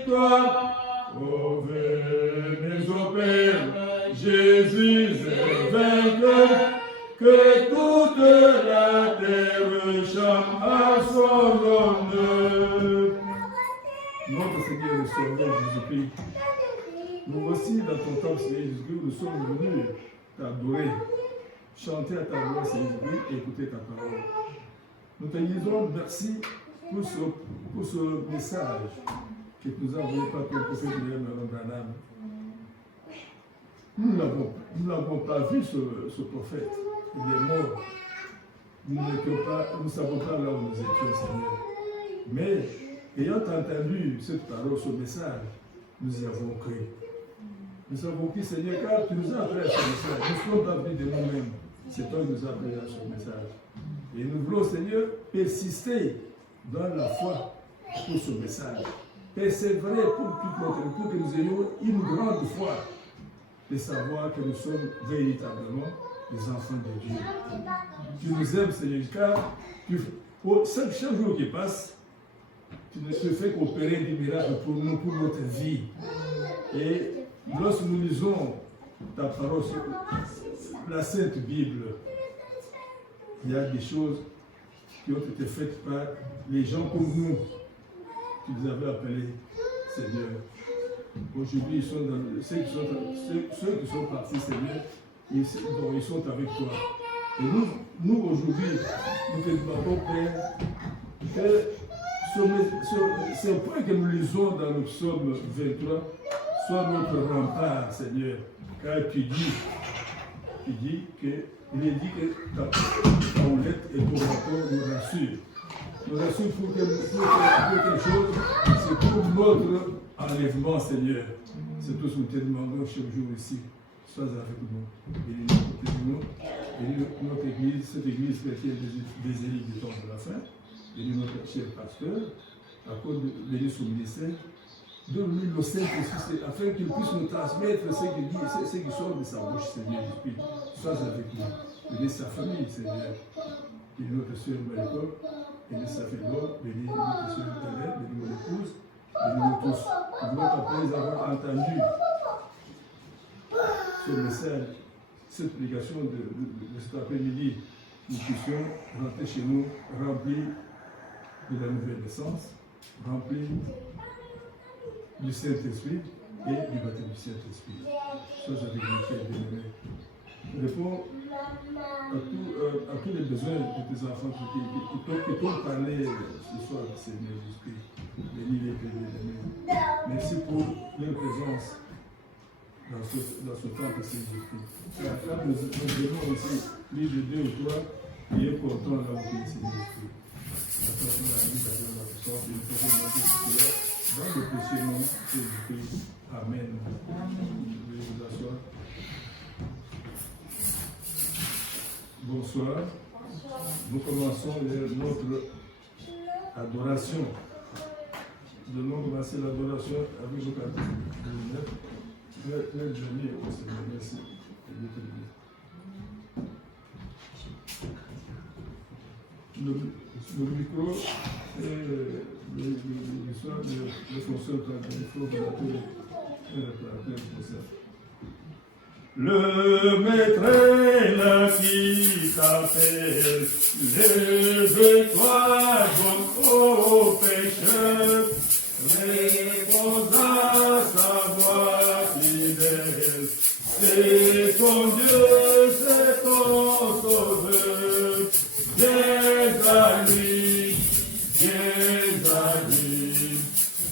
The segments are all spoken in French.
victoire. Oh, venez au Père, Jésus est vainqueur. Que toute la terre chante à son honneur. Notre Seigneur le Sauveur Jésus-Christ, nous voici dans ton temple, Seigneur Jésus-Christ, nous sommes venus t'adorer, chanter à ta gloire, Seigneur Jésus-Christ, et écouter ta parole. Nous te disons merci pour ce message que nous avons envoyé par ton prophète William Branham. Nous n'avons pas vu ce prophète. Il est mort. Nous ne savons pas là où nous étions, Seigneur. Mais, ayant entendu cette parole, ce message, nous y avons cru. Nous avons cru, Seigneur, car tu nous as appris à ce message. Nous ne sommes pas venus de nous-mêmes. C'est toi qui nous as appris à ce message. Et nous voulons, Seigneur, persister dans la foi pour ce message. Persévérer pour que nous ayons une grande foi de savoir que nous sommes véritablement les enfants de Dieu. Tu nous aimes, Seigneur, car chaque jour qui passe, tu ne te fais qu'opérer des miracles pour nous, pour notre vie. Et lorsque nous lisons ta parole sur la Sainte Bible, il y a des choses qui ont été faites par les gens comme nous. Tu nous avais appelés, Seigneur. Aujourd'hui, ceux qui sont partis, Seigneur, ils sont avec toi. Et nous aujourd'hui, nous te demandons, Père, que ce point que nous lisons dans le psaume 23 soit notre rempart, Seigneur. Car tu dis il est dit que ta houlette et ton rapport nous rassurent. Nous rassurent pour quelque chose, c'est pour notre enlèvement, Seigneur. C'est tout ce que nous te demandons chaque jour ici. Sois avec nous. Bénis notre église, cette église chrétienne des élites du temps de la fin. Bénis notre cher pasteur. Bénis son ministère. Donne-lui le Saint-Esprit afin qu'il puisse nous transmettre ce qui sort de sa bouche, Seigneur Esprit. Sois avec nous. Bénis sa famille, Seigneur. Bénis notre soeur Marie-Paul. Bénis sa fille, bénis notre soeur Hélène. Bénis mon épouse. Bénis-nous tous. Nous voulons après avoir entendu ce message, cette prédication de cet après-midi, nous puissions rentrer chez nous remplis de la nouvelle naissance, remplis du Saint-Esprit et du baptême du Saint-Esprit. Sois avec nous, Père bien-aimé. Réponds à tous les besoins de tes enfants qui t'ont parlé ce soir, Seigneur Jésus-Christ. Bénis-les, Père bien-aimé. Merci pour leur présence dans ce temple, Seigneur Jésus-Christ. Quand nous venons ici, plus de 2 ou 3, il est content là où il est, Seigneur Jésus-Christ. Attention à la vie, à la puissance, et nous pouvons demander tout cela dans le précieux nom de Jésus-Christ. Amen. Je vais vous asseoir. Bonsoir. Nous commençons notre adoration. Nous allons commencer l'adoration avec le cantique. Très joli au Seigneur. Merci. Le micro et l'histoire de fonctionne par le micro pour ça. Le maître est là qui t'appelle, lève-toi donc ô pécheur, réponds à sa voix fidèle, c'est ton Dieu, c'est ton sauveur, viens à lui, viens à lui,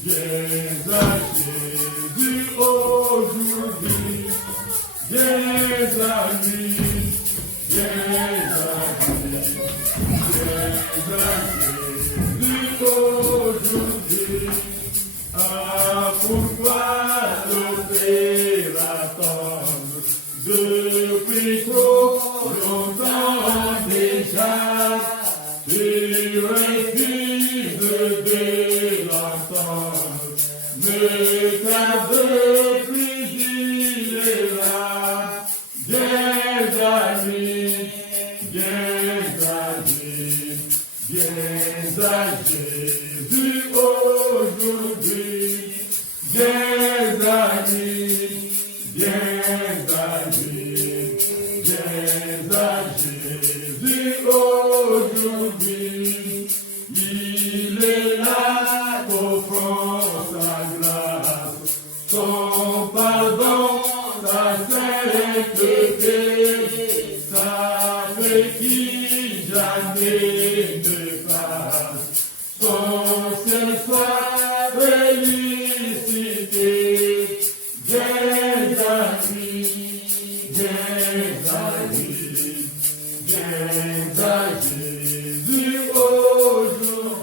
viens à Jésus aujourd'hui. Viens à lui, viens à lui, viens à Jésus aujourd'hui. Ah, pourquoi te faire attendre depuis trop longtemps déjà? Tu refuses de l'entendre, ne tarde plus. Jésus aujourd'hui, Jésus aujourd'hui. Il est là, offrant sa grâce, son pardon, sa sainteté, sa paix qui jamais ne passe, son ciel soit félicité. Viens à lui, viens à lui, viens à Jésus aujourd'hui.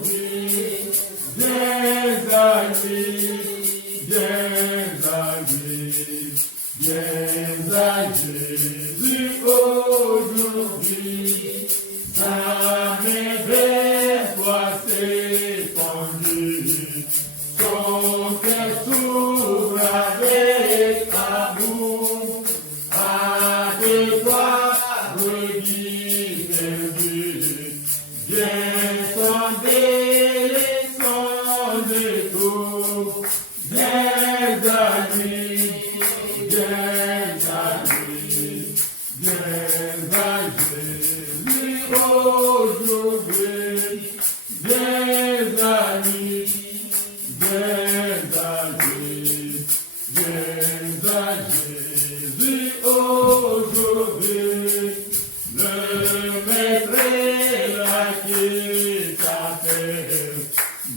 Viens à lui, viens à lui, viens à Jésus aujourd'hui. Sa main vers toi s'étendue, son cœur s'ouvre avec amour, à tes doigts redis perdu. Viens sonder les sons de tout, viens à lui, viens à lui, viens à Jésus aujourd'hui. Viens à lui, viens à lui, viens à Jésus aujourd'hui. Le maître est là qui t'appelle,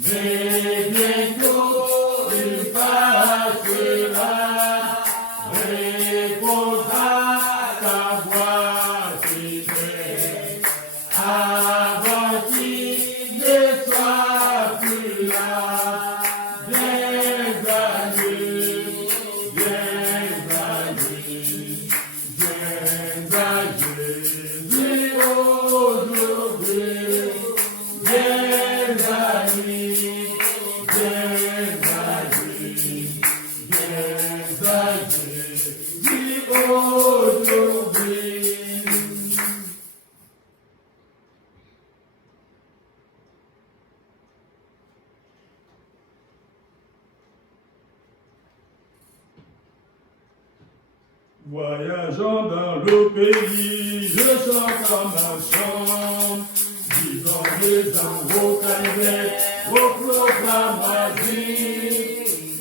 mais bientôt il passera, répondra ta voix fidèle, avant qu'il ne soit plus là. Viens à lui, viens à lui, viens à Jésus aujourd'hui. Viens à lui, viens à lui, viens à Jésus aujourd'hui. Voyageant dans le pays, je chante en marchant, vivant les vos calvaires, vos proclamations.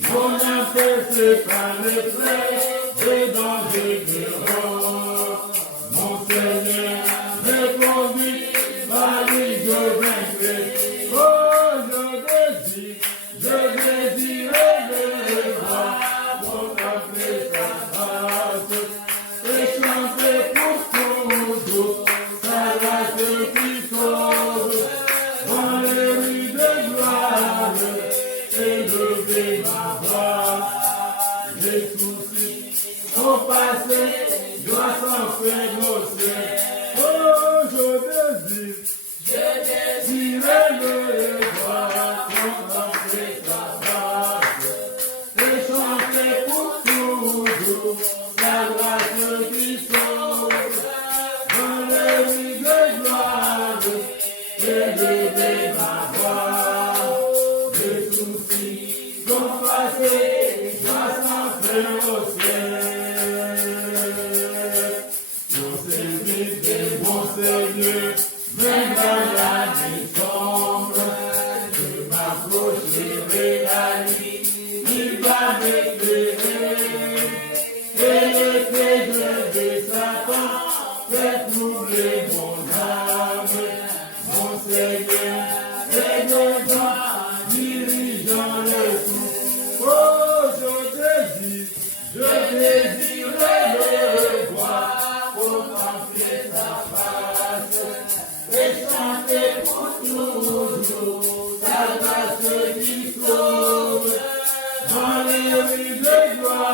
Mon âme percée par les frères, et dangers dehors. Mon Seigneur me conduit, par lui je vaincrai. Oh, je désirais le voir, contempler sa face, et chanter pour toujours sa grâce qui sauve. Dans les rues de gloire, élever ma voix. Les soucis sont passés, doit s'en faire au ciel. Oh, je désirais le voir, contempler sa face, et chanter pour toujours sa grâce qui sauve. Dans les rues de gloire, élever ma voix. Les soucis sont passés, doit s'en faire au ciel. Mon Seigneur, même dans la nuit sombre, je m'approcherai à lui, il va m'éclairer. Et l'épée de Satan fait troubler mon âme. Mon Seigneur est devant, dirigeant le coup. Oh, je désirais le voir, contempler sa face, et chanter pour toujours sa grâce qui sauve. Dans les rues de gloire,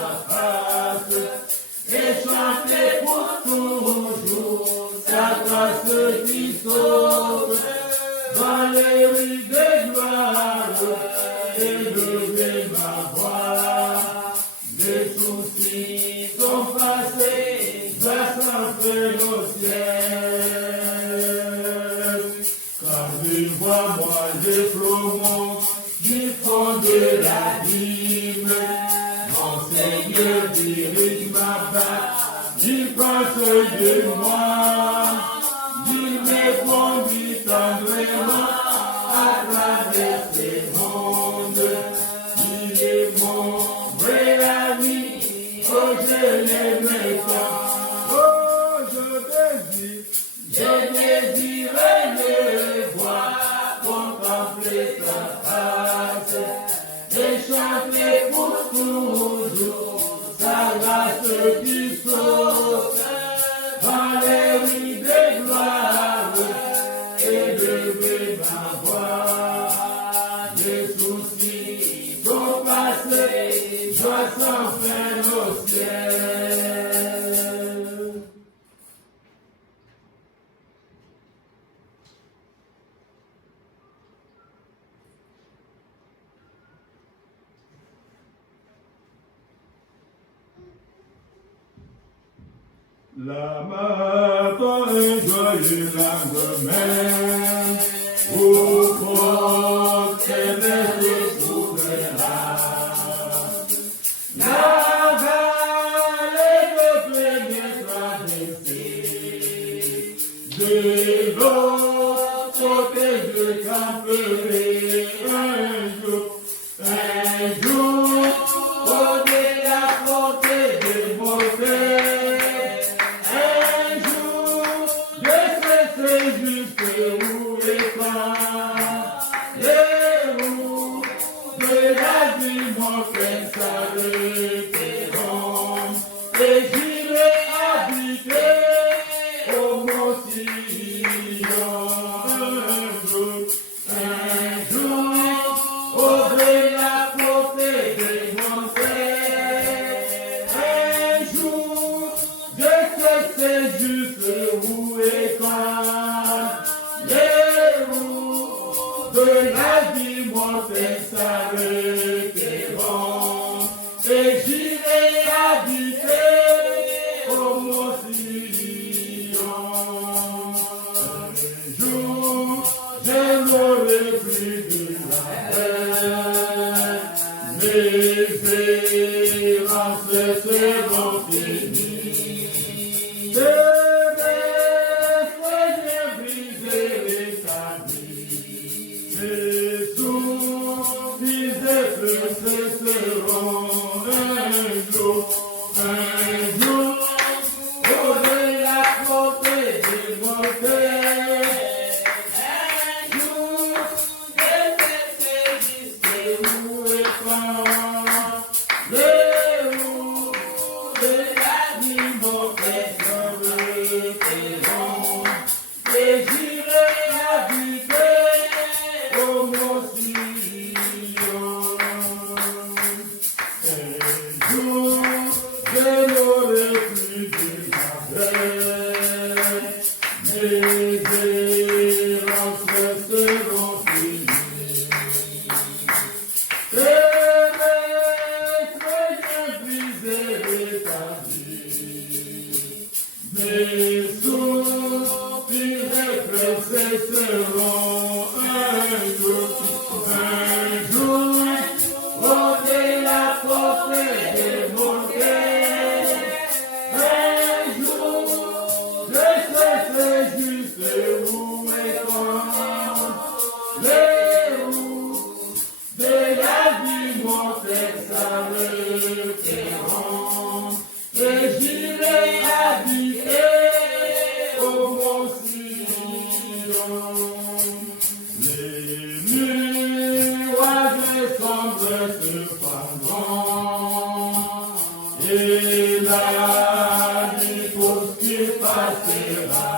sa face et chanter pour toujours sa grâce qui sauve dans les rues de gloire et lever ma voix. Les soucis sont passés, grâce en fait au ciel. Quand je vois moi les flots du fond de l'abîme, mon Seigneur dirige ma barque, il pense de moi, il me conduit tendrement à travers ces mondes. Il est mon vrai ami, oh je l'aime tant, oh je désire le voir, contempler sa face et chanter pour toujours sa grâce qui sauve dans les rues de gloire et lever ma voix. Les soucis sont passés, joie sans fin au ciel. La matin est joyeux lendemain, au procès des là. La vallée de plaine traversée, de l'autre côté je camperai un jour, au-delà portée de mortels. Et j'irai habiter au mont Sion. Un jour, ouvrir la portée des montagnes. Un jour, je sais juste où et quand les roues de la vie montagne s'arrêteront. Et j'irai habiter au mont Sion. Un jour, je n'aurai plus de la peine. Mes errances seront finies. De mes frères briser ta vie. Mes soucis et pleurs cesseront. Un jour, au-delà portée des mortels. Un jour, je sais où et quand les roues de la vie mortelle s'arrêteront. Et j'irai habiter au mont Sion. Un jour, je n'aurai plus de peine. Mes errances seront finies. Et mes frères briseront ta vie. Mes soupirs et pleurs cesseront un jour, ôter la portée des mortels. Un jour, je sais juste où et quand les roues de la vie mortelle s'arrêteront. Et j'irai habiter au mont Sion. Les nuages sombres se fendront et la nuit pour qui passera.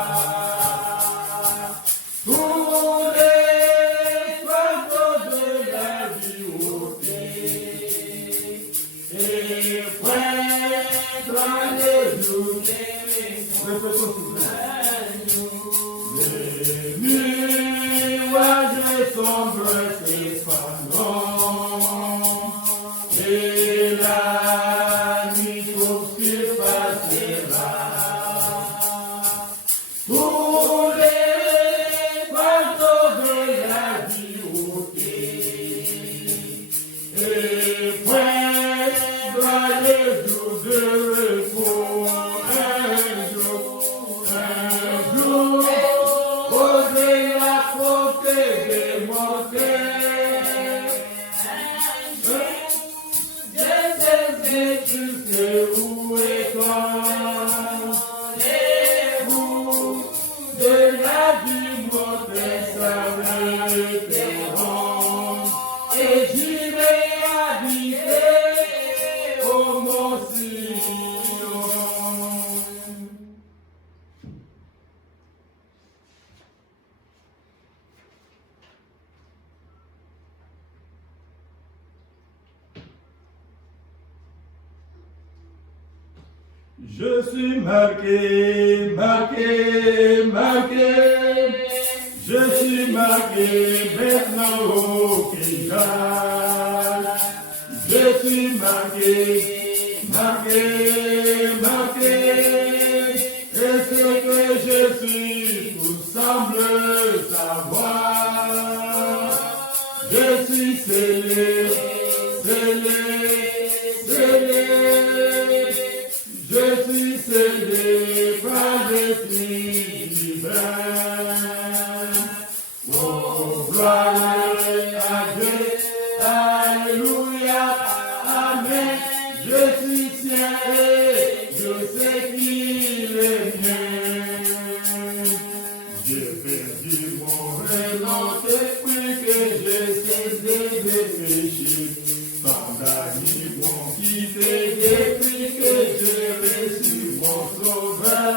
Tous les fardeaux de la vie ôtés et les jours. Répétons s'il vous plaît. Les nuages sombres s'effaceront et la nuit obscure passera. Tous les fardeaux de la vie ôtés et poindra les jours de repos. Un jour, oser la portée des mortels. Où est vous de la vie mortelle s'arrêteront et j'irai habiter au mont Sion. Je suis marqué, marqué, marqué. Je suis marqué maintenant au Kézal. Je suis marqué, marqué, marqué. Et ce que je suis, tout semble savoir. Je suis scellé, scellé, scellé. Je suis scellé par l'Esprit divin. Oh, gloire à Dieu, alléluia, amen. Je suis sien et je sais qu'il est mien. J'ai perdu mon renom depuis que j'ai cessé de pécher. Par la nuit, mon quitté depuis que j'ai reçu mon sauveur.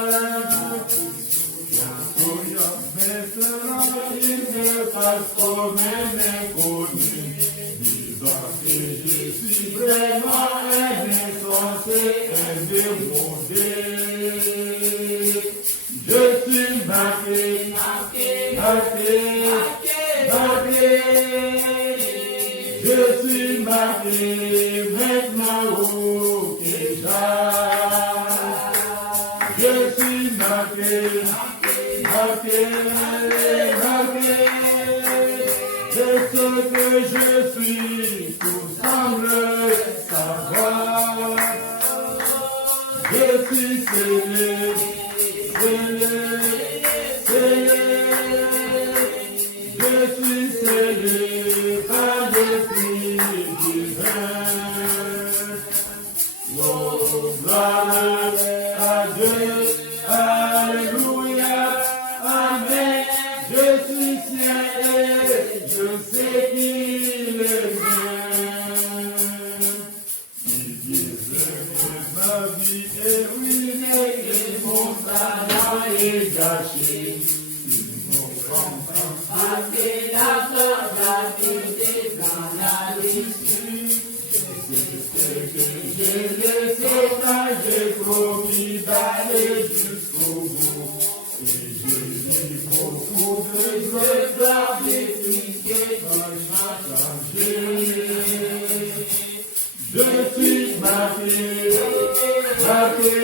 Maintenant, il me passe comme un inconnu, disant que je suis vraiment un insensé, un démodé. Je suis marqué, marqué, marqué, marqué. Je suis marqué maintenant au Kézal. Je suis marqué, marqué, marqué. C'est ce que je suis, tout semble savoir. Je suis scellé, scellé, scellé. Je suis scellé par l'Esprit divin. Oh, gloire à Dieu, alléluia, amen. Je suis sien et je sais qu'il est mien. Ils disent que ma vie est ruinée et mon talent est gâché. J'ai laissé quand j'ai promis d'aller jusqu'au bout. Et j'ai mis beaucoup de regrets d'expliquer quand j'ai changé. Je suis marqué, marqué,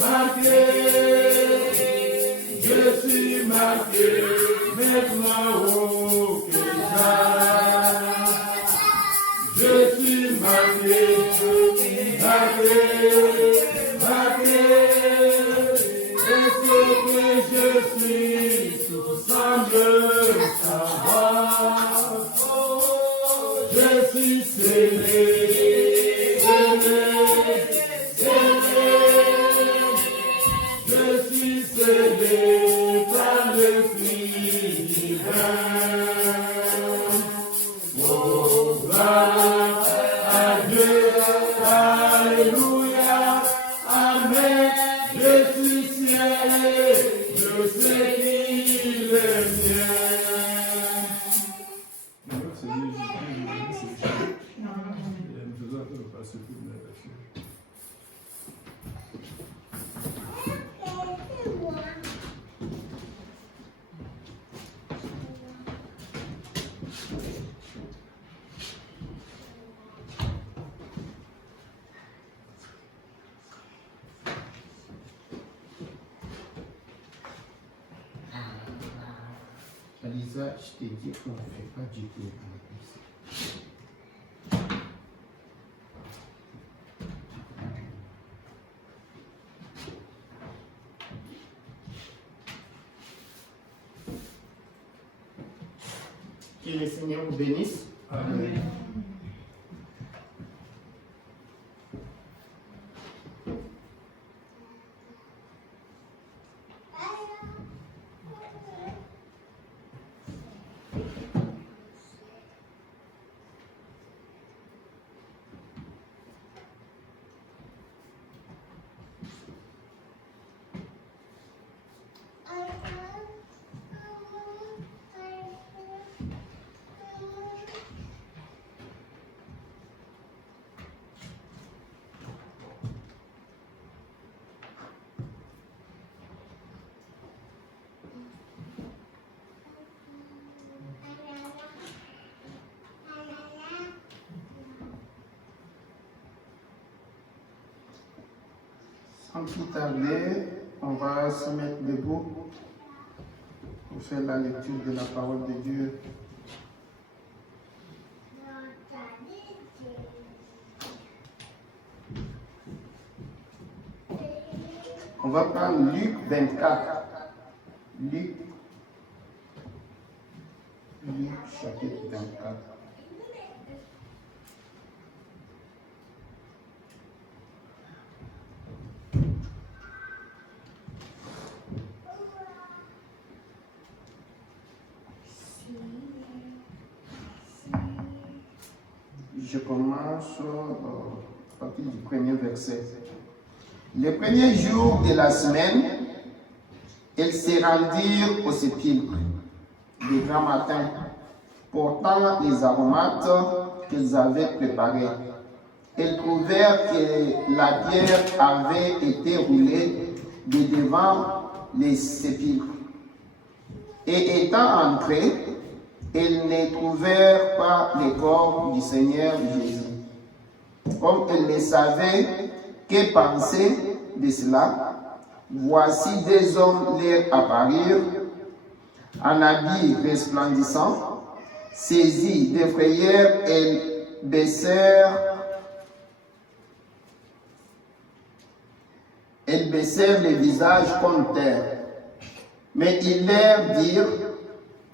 marqué. Je suis marqué maintenant au Kézal. Je suis marqué, marqué, marqué. Et ce que je suis, tout semble savoir. Je suis scellé, scellé, scellé. Je suis scellé par l'Esprit divin. Oh, gloire à Dieu, alléluia, amen. Je suis sien et je sais qu'il est mien. Notre Seigneur Jésus, nous faisons passer pour une version. ça, je t'ai dit qu'on ne fait pas du thé à la cuisine. Que le Seigneur vous bénisse. Amen. Sans plus tarder, on va se mettre debout pour faire la lecture de la parole de Dieu. On va prendre Luc 24. Luc chapitre 24. Je commence à partir du premier verset. Le premier jour de la semaine, ils se rendirent au sépulcre le grand matin, portant les aromates qu'ils avaient préparés. Ils trouvèrent que la pierre avait été roulée de devant les sépulcres. Et étant entrés, ils ne trouvèrent pas le corps du Seigneur Jésus. Comme ils ne savaient que penser de cela, voici deux hommes leur apparurent, en habits resplendissants, saisis de frayeur, ils baissèrent les visages contre terre. Mais ils leur dirent: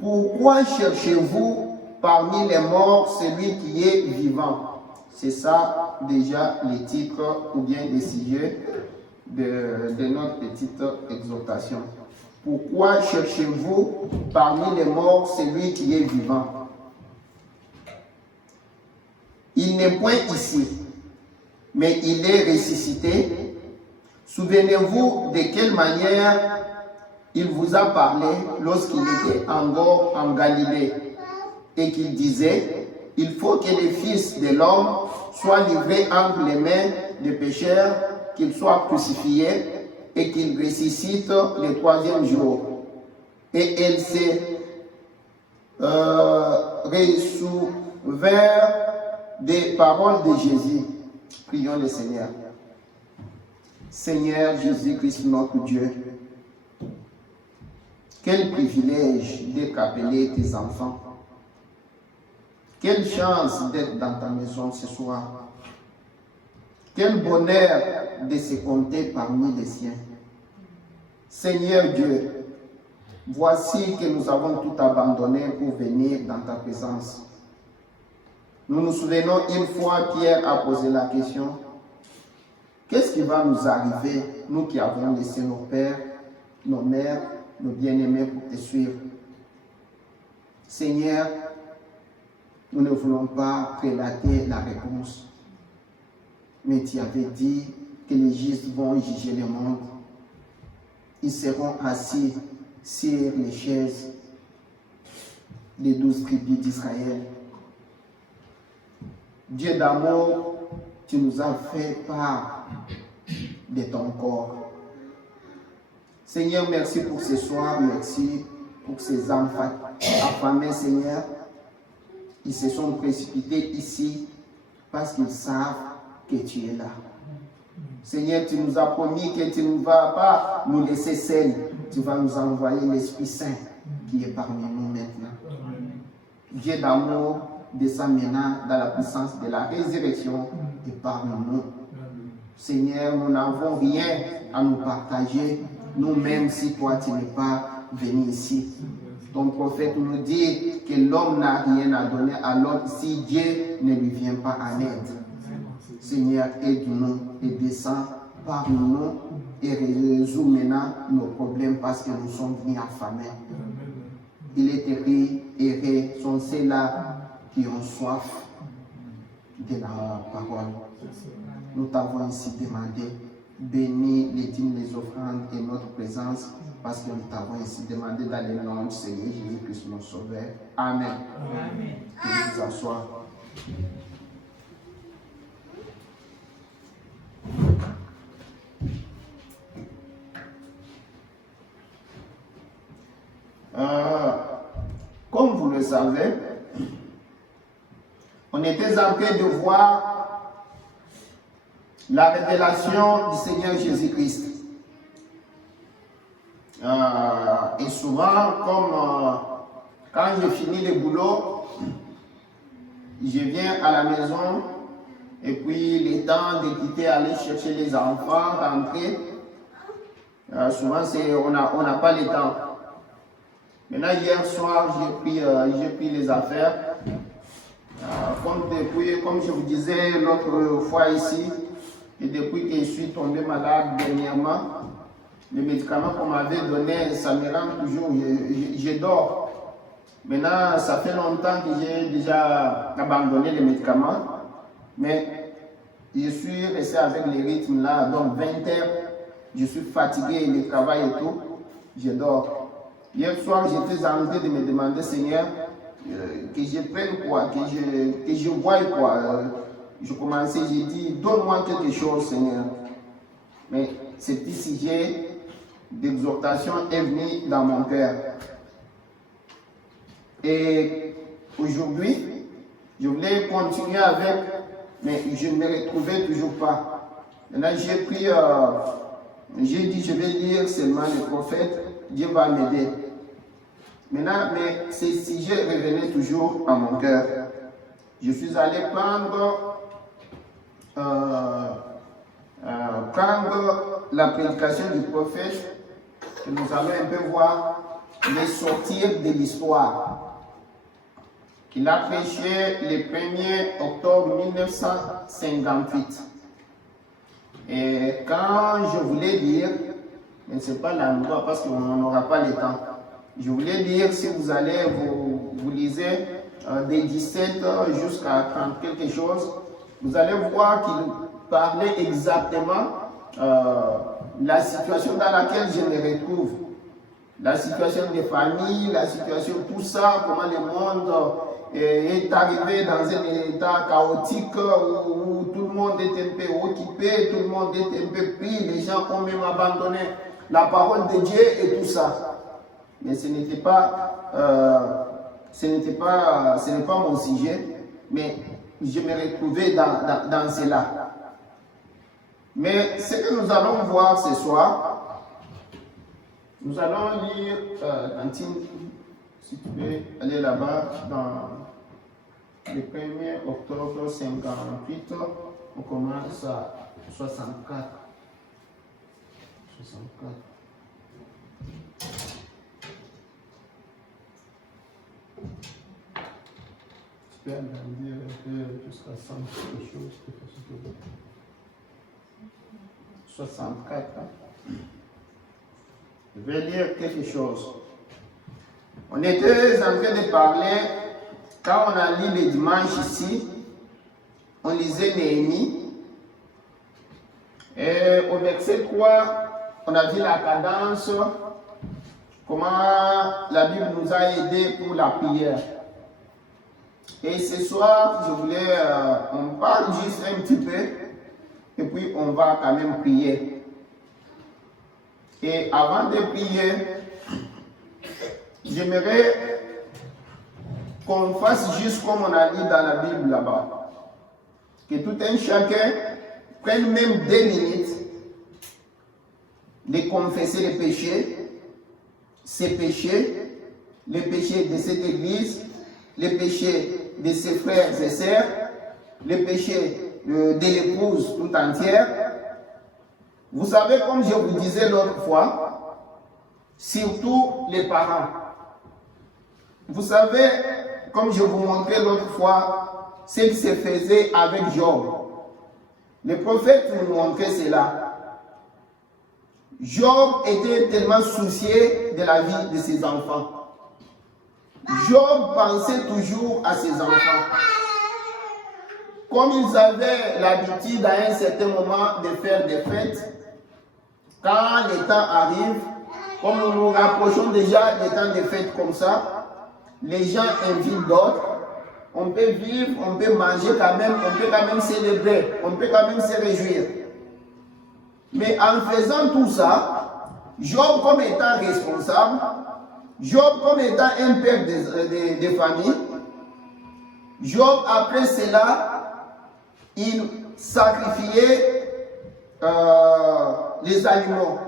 pourquoi cherchez-vous parmi les morts celui qui est vivant? C'est ça déjà le titre ou bien le sujet de notre petite exhortation. Pourquoi cherchez-vous parmi les morts celui qui est vivant? Il n'est point ici, mais il est ressuscité. Souvenez-vous de quelle manière il vous a parlé lorsqu'il était encore en Galilée et qu'il disait: il faut que le Fils de l'homme soit livré entre les mains des pécheurs, qu'il soit crucifié et qu'il ressuscite le troisième jour. Et elle s'est ressouvert des paroles de Jésus. Prions le Seigneur. Seigneur Jésus-Christ, notre Dieu, quel privilège d'être appelé tes enfants. Quelle chance d'être dans ta maison ce soir. Quel bonheur de se compter parmi les siens. Seigneur Dieu, voici que nous avons tout abandonné pour venir dans ta présence. Nous nous souvenons une fois, Pierre a posé la question: qu'est-ce qui va nous arriver, nous qui avons laissé nos pères, nos mères, nos bien-aimés pour te suivre? Seigneur, nous ne voulons pas relater la réponse, mais tu avais dit que les justes vont juger le monde. Ils seront assis sur les chaises des 12 tribus d'Israël. Dieu d'amour, tu nous as fait part de ton corps. Seigneur, merci pour ce soir, merci pour ces enfants affamés, Seigneur. Ils se sont précipités ici parce qu'ils savent que tu es là. Seigneur, tu nous as promis que tu ne vas pas nous laisser seuls. Tu vas nous envoyer l'Esprit Saint qui est parmi nous maintenant. Dieu d'amour, descend maintenant dans la puissance de la résurrection et parle-nous. Seigneur, nous n'avons rien à nous partager, nous-mêmes, si toi tu n'es pas venu ici. Ton prophète nous dit que l'homme n'a rien à donner à l'autre si Dieu ne lui vient pas en aide. Seigneur, aide-nous et descends, parle-nous et résous maintenant nos problèmes parce que nous sommes venus affamés. Il est erré, sont ceux-là qui ont soif de la parole. Nous t'avons ainsi demandé, bénis les dîmes, les offrandes et notre présence, parce que nous t'avons ainsi demandé dans le nom du Seigneur Jésus-Christ, notre Sauveur. Amen. Amen. Vous asseoir. Comme vous le savez, on était en train de voir la révélation du Seigneur Jésus-Christ. Et souvent, comme quand je finis le boulot, je viens à la maison et puis le temps de quitter, aller chercher les enfants, rentrer, souvent on n'a pas le temps. Maintenant, hier soir, j'ai pris les affaires. Comme je vous disais l'autre fois ici, et depuis que je suis tombé malade dernièrement, les médicaments qu'on m'avait donnés, ça me rend toujours, je dors. Maintenant, ça fait longtemps que j'ai déjà abandonné les médicaments, mais je suis resté avec les rythmes là, donc 20 heures, je suis fatigué, le travail et tout, je dors. Hier soir, j'étais en train de me demander, Seigneur, que je prenne quoi, que je voie quoi. Je commençais, j'ai dit, donne-moi quelque chose, Seigneur. Mais ce petit sujet d'exhortation est venu dans mon cœur. Et aujourd'hui, je voulais continuer avec, mais je ne me retrouvais toujours pas. Maintenant, j'ai dit, je vais lire seulement le prophète, Dieu va m'aider. Maintenant, mais ces sujets revenaient toujours à mon cœur. Je suis allé prendre la prédication du prophète et nous allons un peu voir les sortir de l'histoire. Il a prêché le 1er octobre 1958. Et quand je voulais lire, mais ce n'est pas l'endroit parce qu'on n'aura pas le temps. Je voulais lire, si vous allez, vous lisez des 17 jusqu'à 30 quelque chose, vous allez voir qu'il parlait exactement la situation dans laquelle je me retrouve. La situation des familles, la situation, tout ça, comment le monde est arrivé dans un état chaotique où tout le monde est un peu occupé, tout le monde est un peu pris, les gens ont même abandonné la parole de Dieu et tout ça. Mais ce n'est pas mon sujet, mais je me retrouvais dans cela. Mais ce que nous allons voir ce soir, nous allons lire, Tantine, si tu veux aller là-bas, dans le 1er octobre 58, on commence à 64. Tu peux agrandir un peu jusqu'à 100 quelque chose, 64. Hein? Je vais lire quelque chose. On était en train de parler, quand on a lu le dimanche ici, on lisait Néhémie. Et au verset 3, on a vu la cadence, comment la Bible nous a aidés pour la prière. Et ce soir, je voulais, on parle juste un petit peu, et puis on va quand même prier. Et avant de prier, j'aimerais qu'on fasse juste comme on a dit dans la Bible là-bas. Que tout un chacun prenne même 2 minutes de confesser les péchés, ses péchés, les péchés de cette église, les péchés de ses frères et sœurs, les péchés de l'épouse tout entière. Vous savez, comme je vous disais l'autre fois, surtout les parents. Vous savez, comme je vous montrais l'autre fois, ce qui se faisait avec Job. Le prophète nous montrait cela. Job était tellement soucié de la vie de ses enfants. Job pensait toujours à ses enfants. Comme ils avaient l'habitude à un certain moment de faire des fêtes, quand le temps arrive, comme nous nous rapprochons déjà des temps de fêtes comme ça, les gens invitent d'autres, on peut vivre, on peut manger quand même, on peut quand même célébrer, on peut quand même se réjouir. Mais en faisant tout ça, Job comme étant responsable, Job comme étant un père de famille, Job après cela, il sacrifiait les animaux.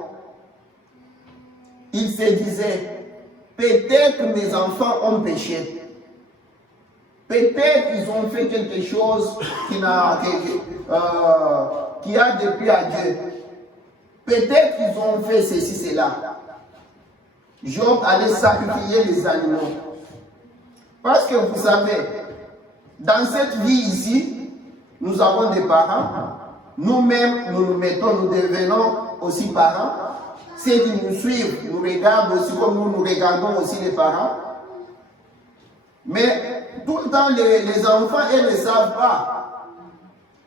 Il se disait, peut-être que mes enfants ont péché. Peut-être qu'ils ont fait quelque chose qui a déplu à Dieu. Peut-être qu'ils ont fait ceci, cela. Job allait sacrifier les animaux. Parce que vous savez, dans cette vie ici, nous avons des parents. Nous-mêmes, nous nous mettons, nous devenons aussi parents. Ceux qui nous suivent nous regardent aussi comme nous regardons aussi les parents. Mais tout le temps, les enfants, ils ne savent pas.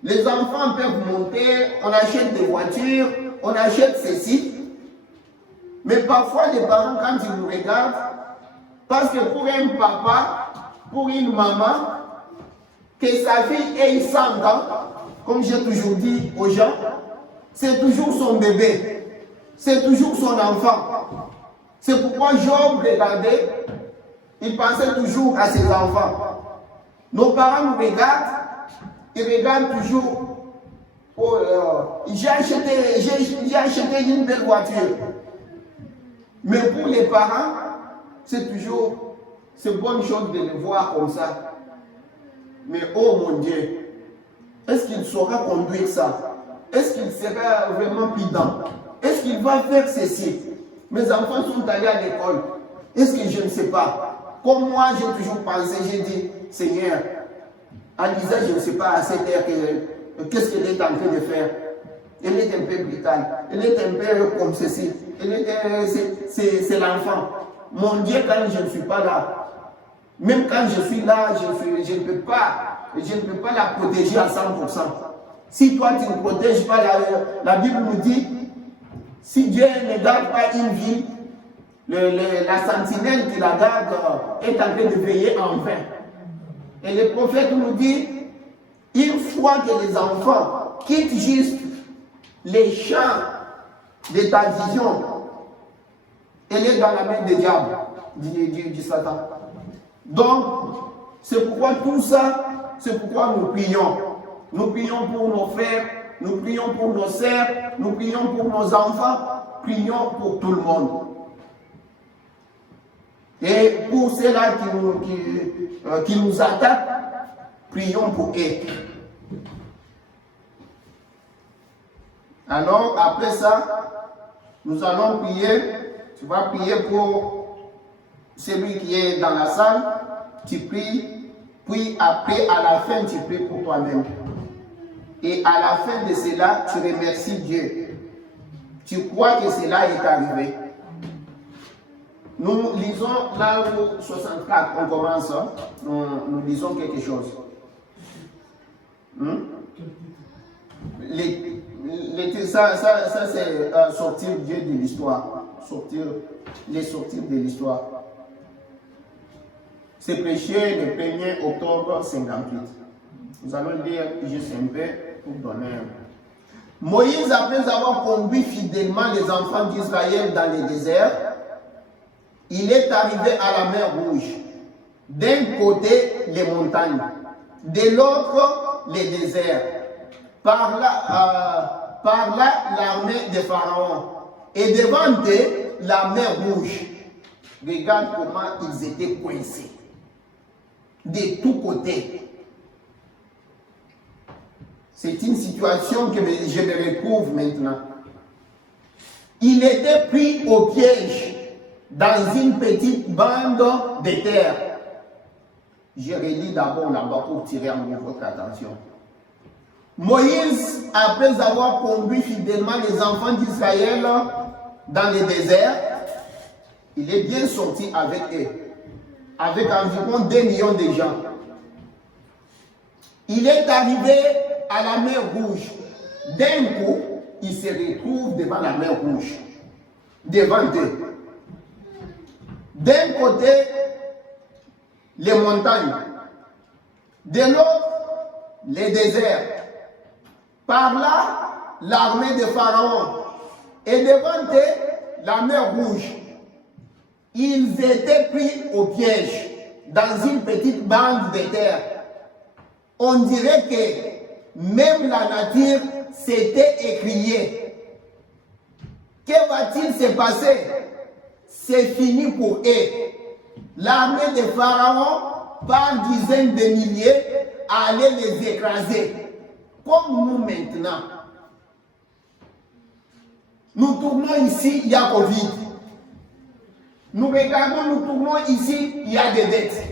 Les enfants peuvent monter, on achète des voitures, on achète ceci. Mais parfois, les parents, quand ils nous regardent, parce que pour un papa, pour une maman, que sa fille ait 100 ans, comme j'ai toujours dit aux gens, c'est toujours son bébé. C'est toujours son enfant. C'est pourquoi Job regardait, il pensait toujours à ses enfants. Nos parents nous regardent, ils regardent toujours. Oh, j'ai acheté une belle voiture. Mais pour les parents, c'est bonne chose de les voir comme ça. Mais oh mon Dieu, est-ce qu'il saura conduire ça? Est-ce qu'il sera vraiment pédant? Est-ce qu'il va faire ceci? Mes enfants sont allés à l'école. Est-ce que je ne sais pas? Comme moi, j'ai toujours pensé, j'ai dit, Seigneur, Alisa, je ne sais pas à cette heure qu'est-ce qu'elle est en train de faire. Elle est un peu brutale. Elle est un peu comme ceci. C'est l'enfant. Mon Dieu, quand je ne suis pas là, même quand je suis là, je ne peux pas la protéger à 100%. Si toi, tu ne protèges pas, la Bible nous dit, si Dieu ne garde pas une ville, la sentinelle qui la garde est en train de veiller en vain. Et le prophète nous dit, une fois que les enfants quittent juste les champs de ta vision, elle est dans la main du diable, du Satan. Donc, c'est pourquoi tout ça, c'est pourquoi nous prions. Nous prions pour nos frères, nous prions pour nos sœurs, nous prions pour nos enfants, prions pour tout le monde. Et pour ceux-là qui nous attaquent, prions pour eux. Alors, après ça, nous allons prier. Tu vas prier pour celui qui est dans la salle. Tu pries, puis après, à la fin, tu pries pour toi-même. Et à la fin de cela, tu remercies Dieu. Tu crois que cela est arrivé. Nous lisons là où 64, on commence, nous lisons quelque chose. Ça c'est sortir Dieu de l'histoire. Les sortir de l'histoire. C'est prêché le 1er octobre 58. Nous allons lire juste un peu pour donner un peu. Moïse, après avoir conduit fidèlement les enfants d'Israël dans le désert, il est arrivé à la mer Rouge. D'un côté, les montagnes, de l'autre, les déserts. Par là, l'armée de Pharaon. Et devant eux, la mer Rouge. Regarde comment ils étaient coincés. de tous côtés. C'est une situation que je me retrouve maintenant. Il était pris au piège dans une petite bande de terre. Je relis d'abord là-bas pour tirer en votre attention. Moïse, après avoir conduit fidèlement les enfants d'Israël dans le désert, il est bien sorti avec eux, avec environ 2 millions de gens. Il est arrivé à la mer Rouge. D'un coup, il se retrouve devant la mer Rouge, devant eux. D'un côté, les montagnes, de l'autre, les déserts. Par là, l'armée de Pharaon. Et devant eux, la mer Rouge. Ils étaient pris au piège dans une petite bande de terre. On dirait que même la nature s'était écriée. Que va-t-il se passer? C'est fini pour eux. L'armée de Pharaon, par dizaines de milliers, allait les écraser. Comme nous maintenant. Nous tournons ici, il y a Covid. Nous regardons, nous tournons ici, il y a des dettes.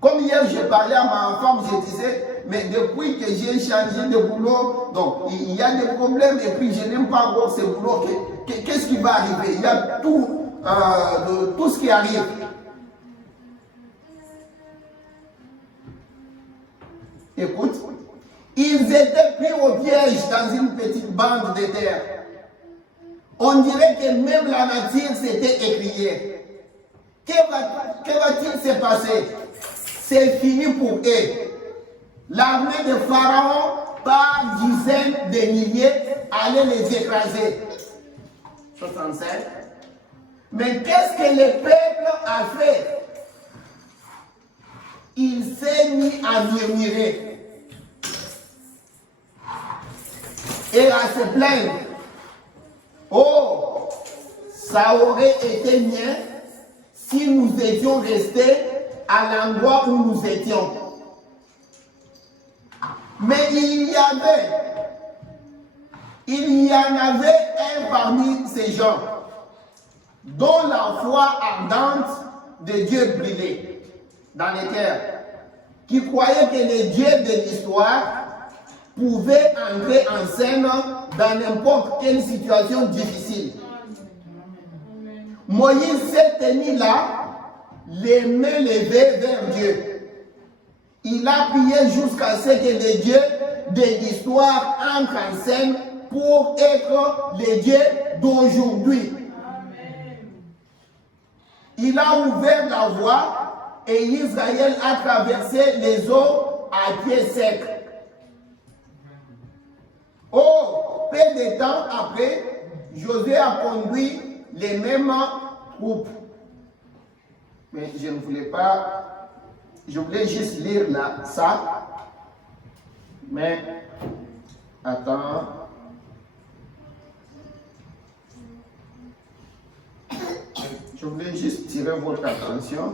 Comme hier, j'ai parlé à ma femme, je disais, mais depuis que j'ai changé de boulot, donc il y a des problèmes et puis je n'aime pas avoir ce boulot. Qu'est-ce qui va arriver? Il y a tout ce qui arrive. Écoute, ils étaient pris au piège dans une petite bande de terre. On dirait que même la nature s'était écriée. Que va-t-il se passer? C'est fini pour eux. L'armée de Pharaon, par dizaines de milliers, allait les écraser. 67. Mais qu'est-ce que le peuple a fait? Il s'est mis à murmurer et à se plaindre. Oh, ça aurait été mieux si nous étions restés à l'endroit où nous étions. Mais il y en avait un parmi ces gens dont la foi ardente de Dieu brillait dans les terres, qui croyait que les dieux de l'histoire pouvaient entrer en scène dans n'importe quelle situation difficile. Moïse s'est tenu là, les mains levées vers Dieu. Il a prié jusqu'à ce que les dieux de l'histoire entrent en scène pour être les dieux d'aujourd'hui. Il a ouvert la voie et Israël a traversé les eaux à pied sec. Oh, peu de temps après, Josué a conduit les mêmes troupes. Mais je ne voulais pas, je voulais juste lire là, ça. Mais, attends. Je voulais juste tirer votre attention.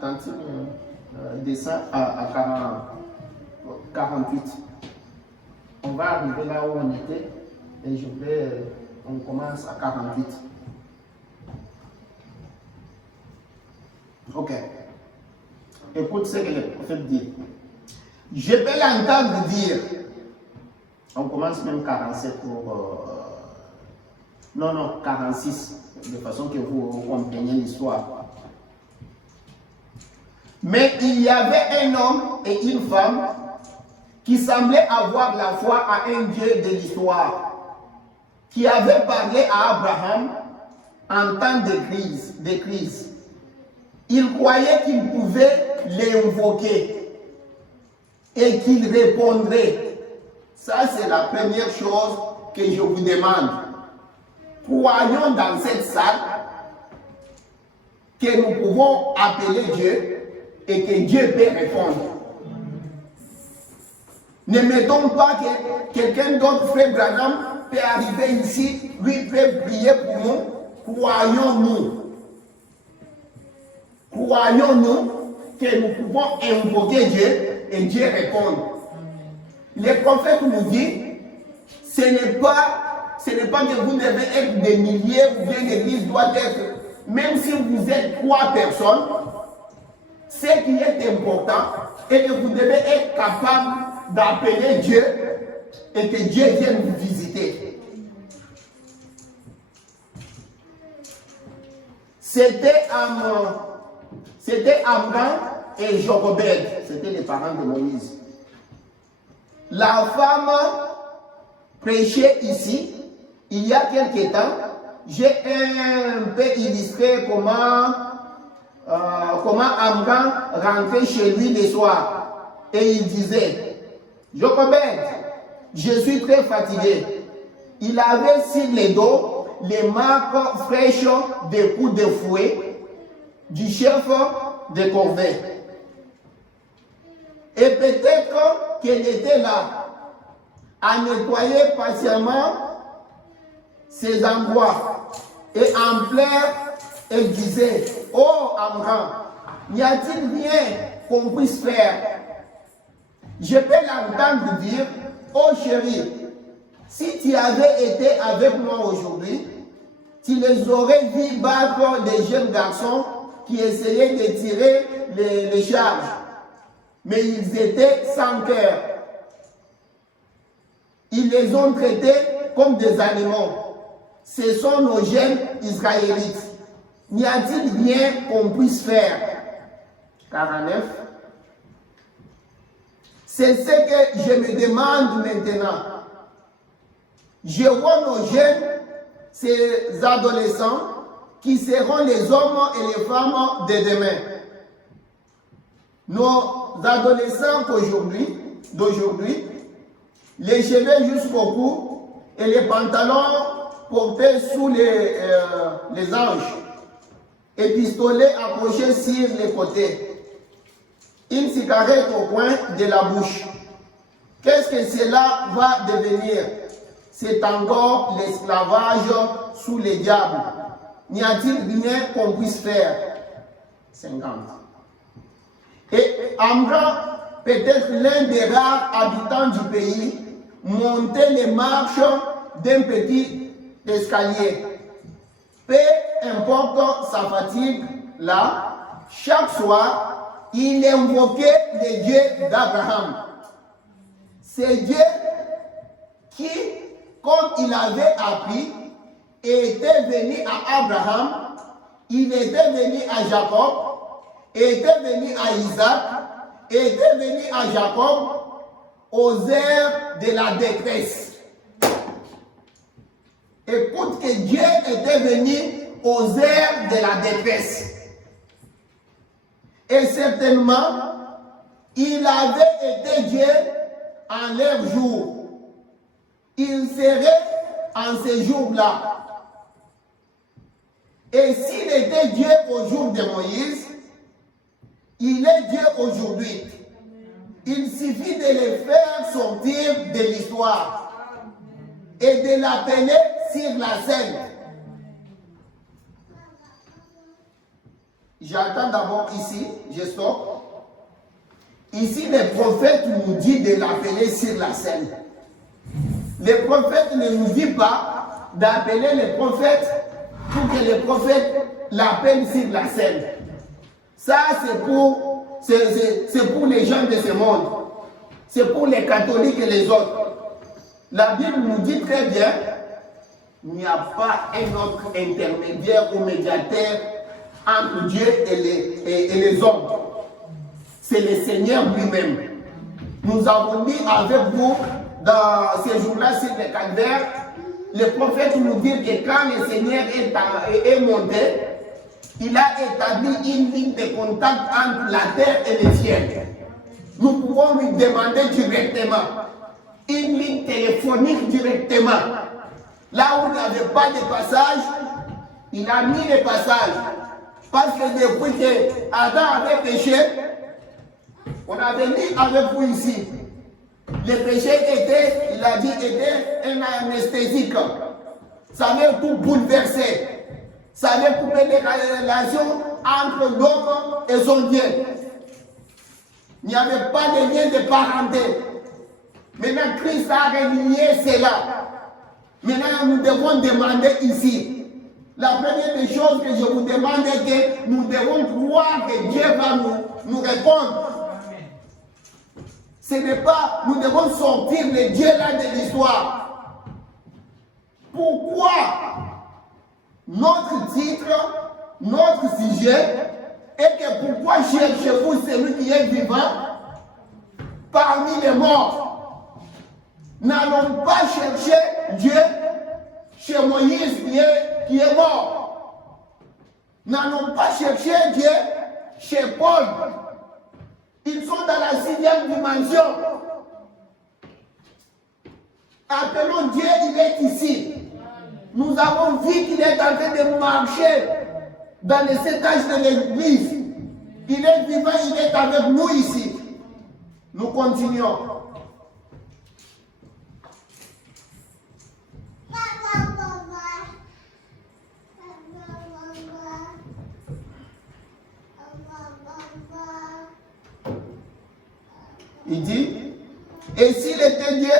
Quand il descend à 48, on va arriver là où on était et on commence à 48. Ok. Écoute ce que le prophète dit. Je peux l'entendre dire. On commence même 47 pour... non, 46, de façon que vous compreniez l'histoire. Mais il y avait un homme et une femme qui semblaient avoir la foi à un Dieu de l'histoire, qui avait parlé à Abraham en temps de crise. Il croyait qu'il pouvait l'invoquer et qu'il répondrait. Ça, c'est la première chose que je vous demande. Croyons dans cette salle que nous pouvons appeler Dieu et que Dieu peut répondre. Ne mettons pas que quelqu'un d'autre, frère Branham, peut arriver ici, lui peut prier pour nous. Croyons-nous. Croyons-nous que nous pouvons invoquer Dieu et Dieu répond. Les prophètes nous disent, ce n'est pas que vous devez être des milliers ou bien l'église doit être, même si vous êtes 3 personnes, ce qui est important est que vous devez être capable d'appeler Dieu et que Dieu vienne vous visiter. C'était Amram et Jochebed, c'était les parents de Moïse. La femme prêchait ici, il y a quelque temps. J'ai un peu illustré comment Amram rentrait chez lui le soir. Et il disait, Jochebed, je suis très fatigué. Il avait sur le dos les marques fraîches des coups de fouet du chef de corvée. Et peut-être qu'elle était là, à nettoyer patiemment ses endroits. Et en pleurs, elle disait, oh Amram, n'y a-t-il rien qu'on puisse faire? Je peux l'entendre dire, oh chérie, si tu avais été avec moi aujourd'hui, tu les aurais vus battre des jeunes garçons qui essayaient de tirer les charges. Mais ils étaient sans cœur. Ils les ont traités comme des animaux. Ce sont nos jeunes Israélites. N'y a-t-il rien qu'on puisse faire? 49. C'est ce que je me demande maintenant. Je vois nos jeunes, ces adolescents, qui seront les hommes et les femmes de demain. Nos adolescents d'aujourd'hui, les cheveux jusqu'au cou et les pantalons portés sous les hanches et pistolets accrochés sur les côtés. Une cigarette au coin de la bouche. Qu'est-ce que cela va devenir? C'est encore l'esclavage sous les diables. N'y a-t-il rien qu'on puisse faire? 50. Et Amram, peut-être l'un des rares habitants du pays, montait les marches d'un petit escalier. Peu importe sa fatigue, là, chaque soir, il invoquait le Dieu d'Abraham. C'est Dieu qui, comme il avait appris, était venu à Abraham, il était venu à Jacob, était venu à Isaac, était venu à Jacob aux heures de la détresse. Écoute que Dieu était venu aux heures de la détresse. Et certainement, il avait été Dieu en leur jour. Il serait en ces jours-là. Et s'il était Dieu au jour de Moïse, il est Dieu aujourd'hui. Il suffit de les faire sortir de l'histoire et de l'appeler sur la scène. J'attends d'abord ici, je sors. Ici, le prophète nous dit de l'appeler sur la scène. Le prophète ne nous dit pas d'appeler le prophète pour que le prophète l'appelle sur la scène. Ça, c'est pour les gens de ce monde. C'est pour les catholiques et les autres. La Bible nous dit très bien, il n'y a pas un autre intermédiaire ou médiateur entre Dieu et les hommes. C'est le Seigneur lui-même. Nous avons dit avec vous, dans ces jours-là, sur le calvaire, le prophète nous dit que quand le Seigneur est monté, il a établi une ligne de contact entre la terre et le ciel. Nous pouvons lui demander directement, une ligne téléphonique directement. Là où il n'y avait pas de passage, il a mis les passages. Parce que depuis que Adam avait péché, on avait mis avec vous ici. Le péché était, il a dit, était un anesthésique. Ça avait tout bouleversé. Ça avait coupé les relations entre l'homme et son Dieu. Il n'y avait pas de lien de parenté. Maintenant, Christ a relié cela. Maintenant, nous devons demander ici. La première des choses que je vous demande est que nous devons croire que Dieu va nous répondre. Ce n'est pas, nous devons sortir le Dieu là de l'histoire. Pourquoi notre titre, notre sujet est que pourquoi cherchez-vous celui qui est vivant parmi les morts? N'allons pas chercher Dieu chez Moïse qui est mort. N'allons pas chercher Dieu chez Paul. Ils sont dans la 6e dimension. Appelons Dieu, il est ici. Nous avons vu qu'il est en train de marcher dans les étages de l'église. Il est vivant, il est avec nous ici. Nous continuons. Il dit, et s'il était Dieu,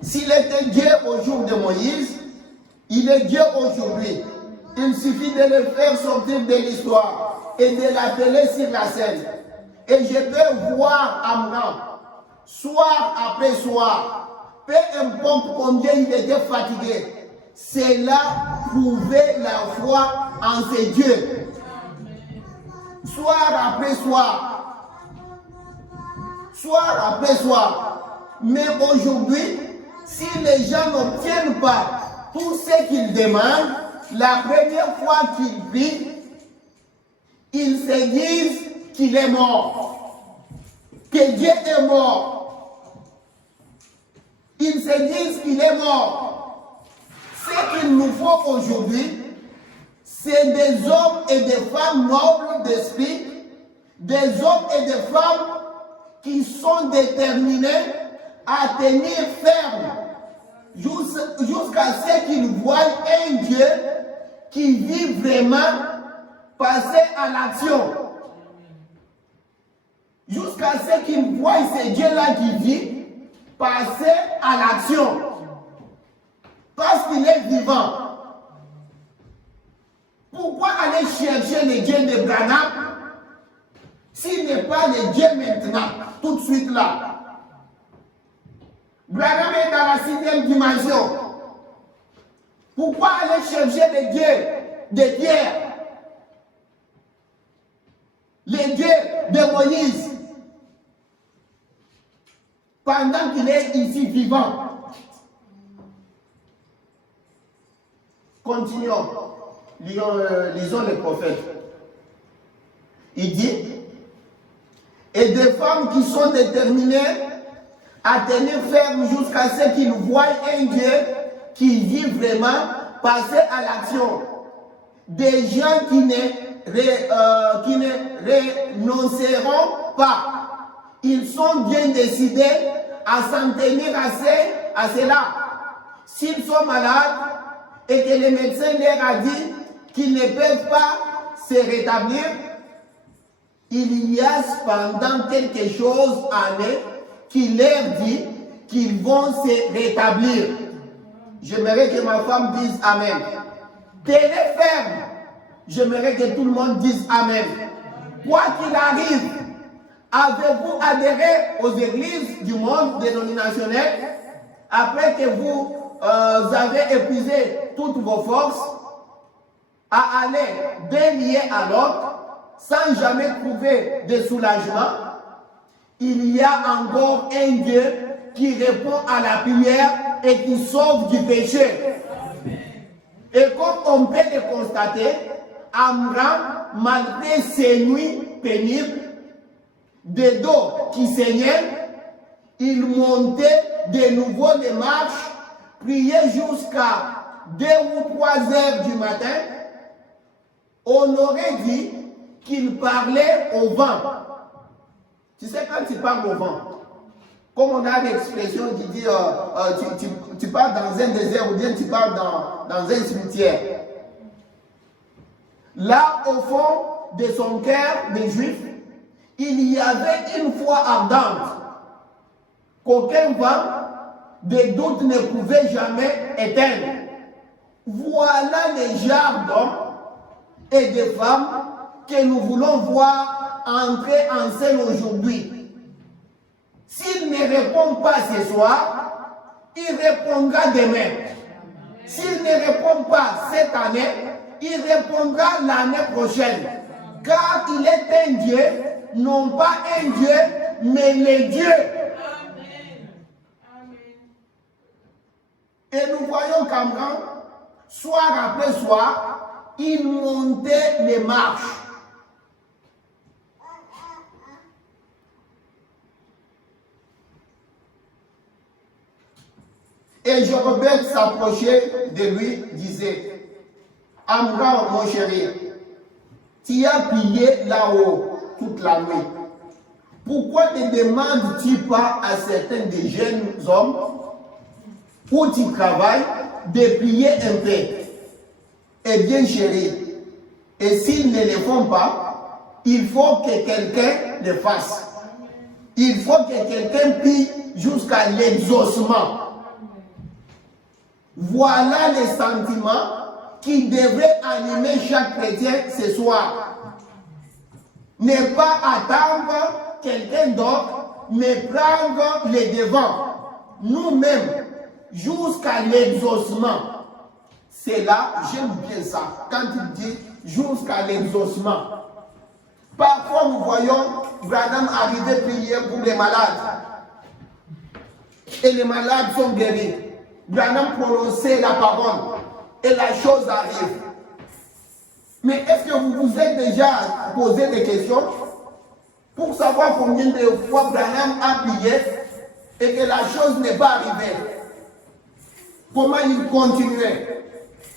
s'il était Dieu au jour de Moïse, il est Dieu aujourd'hui. Il suffit de le faire sortir de l'histoire et de l'appeler sur la scène. Et je peux voir Amram, soir après soir, peu importe combien il était fatigué, cela prouvait la foi en ses dieux. Soir après soir. Soir après soir. Mais aujourd'hui, si les gens n'obtiennent pas tout ce qu'ils demandent, la première fois qu'ils prient, ils se disent qu'il est mort. Que Dieu est mort. Ils se disent qu'il est mort. Ce qu'il nous faut aujourd'hui, c'est des hommes et des femmes nobles d'esprit, des hommes et des femmes qui sont déterminés à tenir ferme jusqu'à ce qu'ils voient un Dieu qui vit vraiment passer à l'action. Jusqu'à ce qu'ils voient ce Dieu-là qui vit passer à l'action. Parce qu'il est vivant. Pourquoi aller chercher le Dieu de Branham s'il n'est pas le Dieu maintenant, tout de suite là? Branham est dans la 6e dimension. Pourquoi aller chercher le Dieu de Pierre, le Dieu de Moïse, pendant qu'il est ici vivant? Continuons. Lisons les prophètes. Il dit, et des femmes qui sont déterminées à tenir ferme jusqu'à ce qu'ils voient un Dieu qui vit vraiment passer à l'action. Des gens qui ne renonceront pas. Ils sont bien décidés à s'en tenir à cela. S'ils sont malades et que le médecin leur a dit qu'ils ne peuvent pas se rétablir, il y a cependant quelque chose en eux qui leur dit qu'ils vont se rétablir. J'aimerais que ma femme dise Amen. Tenez ferme. J'aimerais que tout le monde dise Amen. Quoi qu'il arrive, avez-vous adhéré aux églises du monde dénominationnel après que vous avez épuisé toutes vos forces à aller d'un lieu à l'autre sans jamais trouver de soulagement? Il y a encore un Dieu qui répond à la prière et qui sauve du péché. Et comme on peut le constater, Amram, malgré ses nuits pénibles, des dos qui saignaient, il montait de nouveau les marches, priait jusqu'à 2 ou 3 heures du matin. On aurait dit qu'il parlait au vent. Tu sais, quand tu parles au vent, comme on a l'expression qui dit tu pars dans un désert ou bien tu pars dans un cimetière. Là, au fond de son cœur des Juifs, il y avait une foi ardente qu'aucun vent de doute ne pouvait jamais éteindre. Voilà les genres d'hommes et de femmes que nous voulons voir entrer en scène aujourd'hui. S'il ne répond pas ce soir, il répondra demain. S'il ne répond pas cette année, il répondra l'année prochaine. Car il est un Dieu, non pas un Dieu, mais le Dieu. Et nous voyons qu'Abraham, soir après soir, il montait les marches. Et Jéroboam s'approchait de lui, disait, Abraham, mon chéri, tu as pillé là-haut toute la nuit. Pourquoi ne demandes-tu pas à certains des jeunes hommes où tu travailles de prier un peu? Eh bien, chéri, et s'ils ne le font pas, il faut que quelqu'un le fasse. Il faut que quelqu'un prie jusqu'à l'exaucement. Voilà les sentiments qui devraient animer chaque chrétien ce soir. Ne pas attendre quelqu'un d'autre, mais prendre les devants. Nous-mêmes, jusqu'à l'exaucement. C'est là, j'aime bien ça, quand il dit jusqu'à l'exaucement. Parfois, nous voyons Branham arriver prier pour les malades. Et les malades sont guéris. Branham prononçait la parole et la chose arrive. Mais est-ce que vous vous êtes déjà posé des questions pour savoir combien de fois Branham a prié et que la chose n'est pas arrivée? Comment il continuait?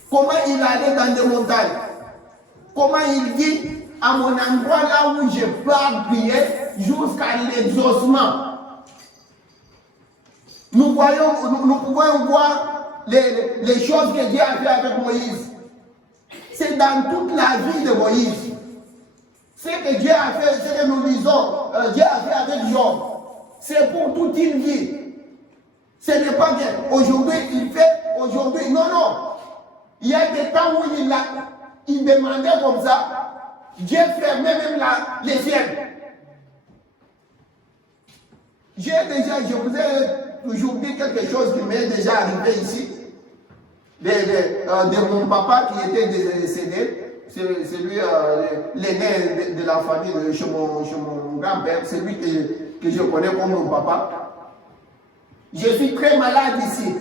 Comment il allait dans des montagnes? Comment il dit à mon endroit là où je pars prier jusqu'à l'exaucement? Nous pouvons voir les choses que Dieu a fait avec Moïse. C'est dans toute la vie de Moïse. Ce que Dieu a fait, ce que nous lisons, Dieu a fait avec Job. C'est pour toute une vie. Ce n'est pas bien. Aujourd'hui, il fait, aujourd'hui, non. Il y a des temps où il demandait comme ça, Dieu fermait même les ciels. Je vous ai toujours dit quelque chose qui m'est déjà arrivé ici, de mon papa qui était décédé. C'est lui l'aîné de la famille chez mon grand-père, c'est lui que je connais comme mon papa. Je suis très malade ici.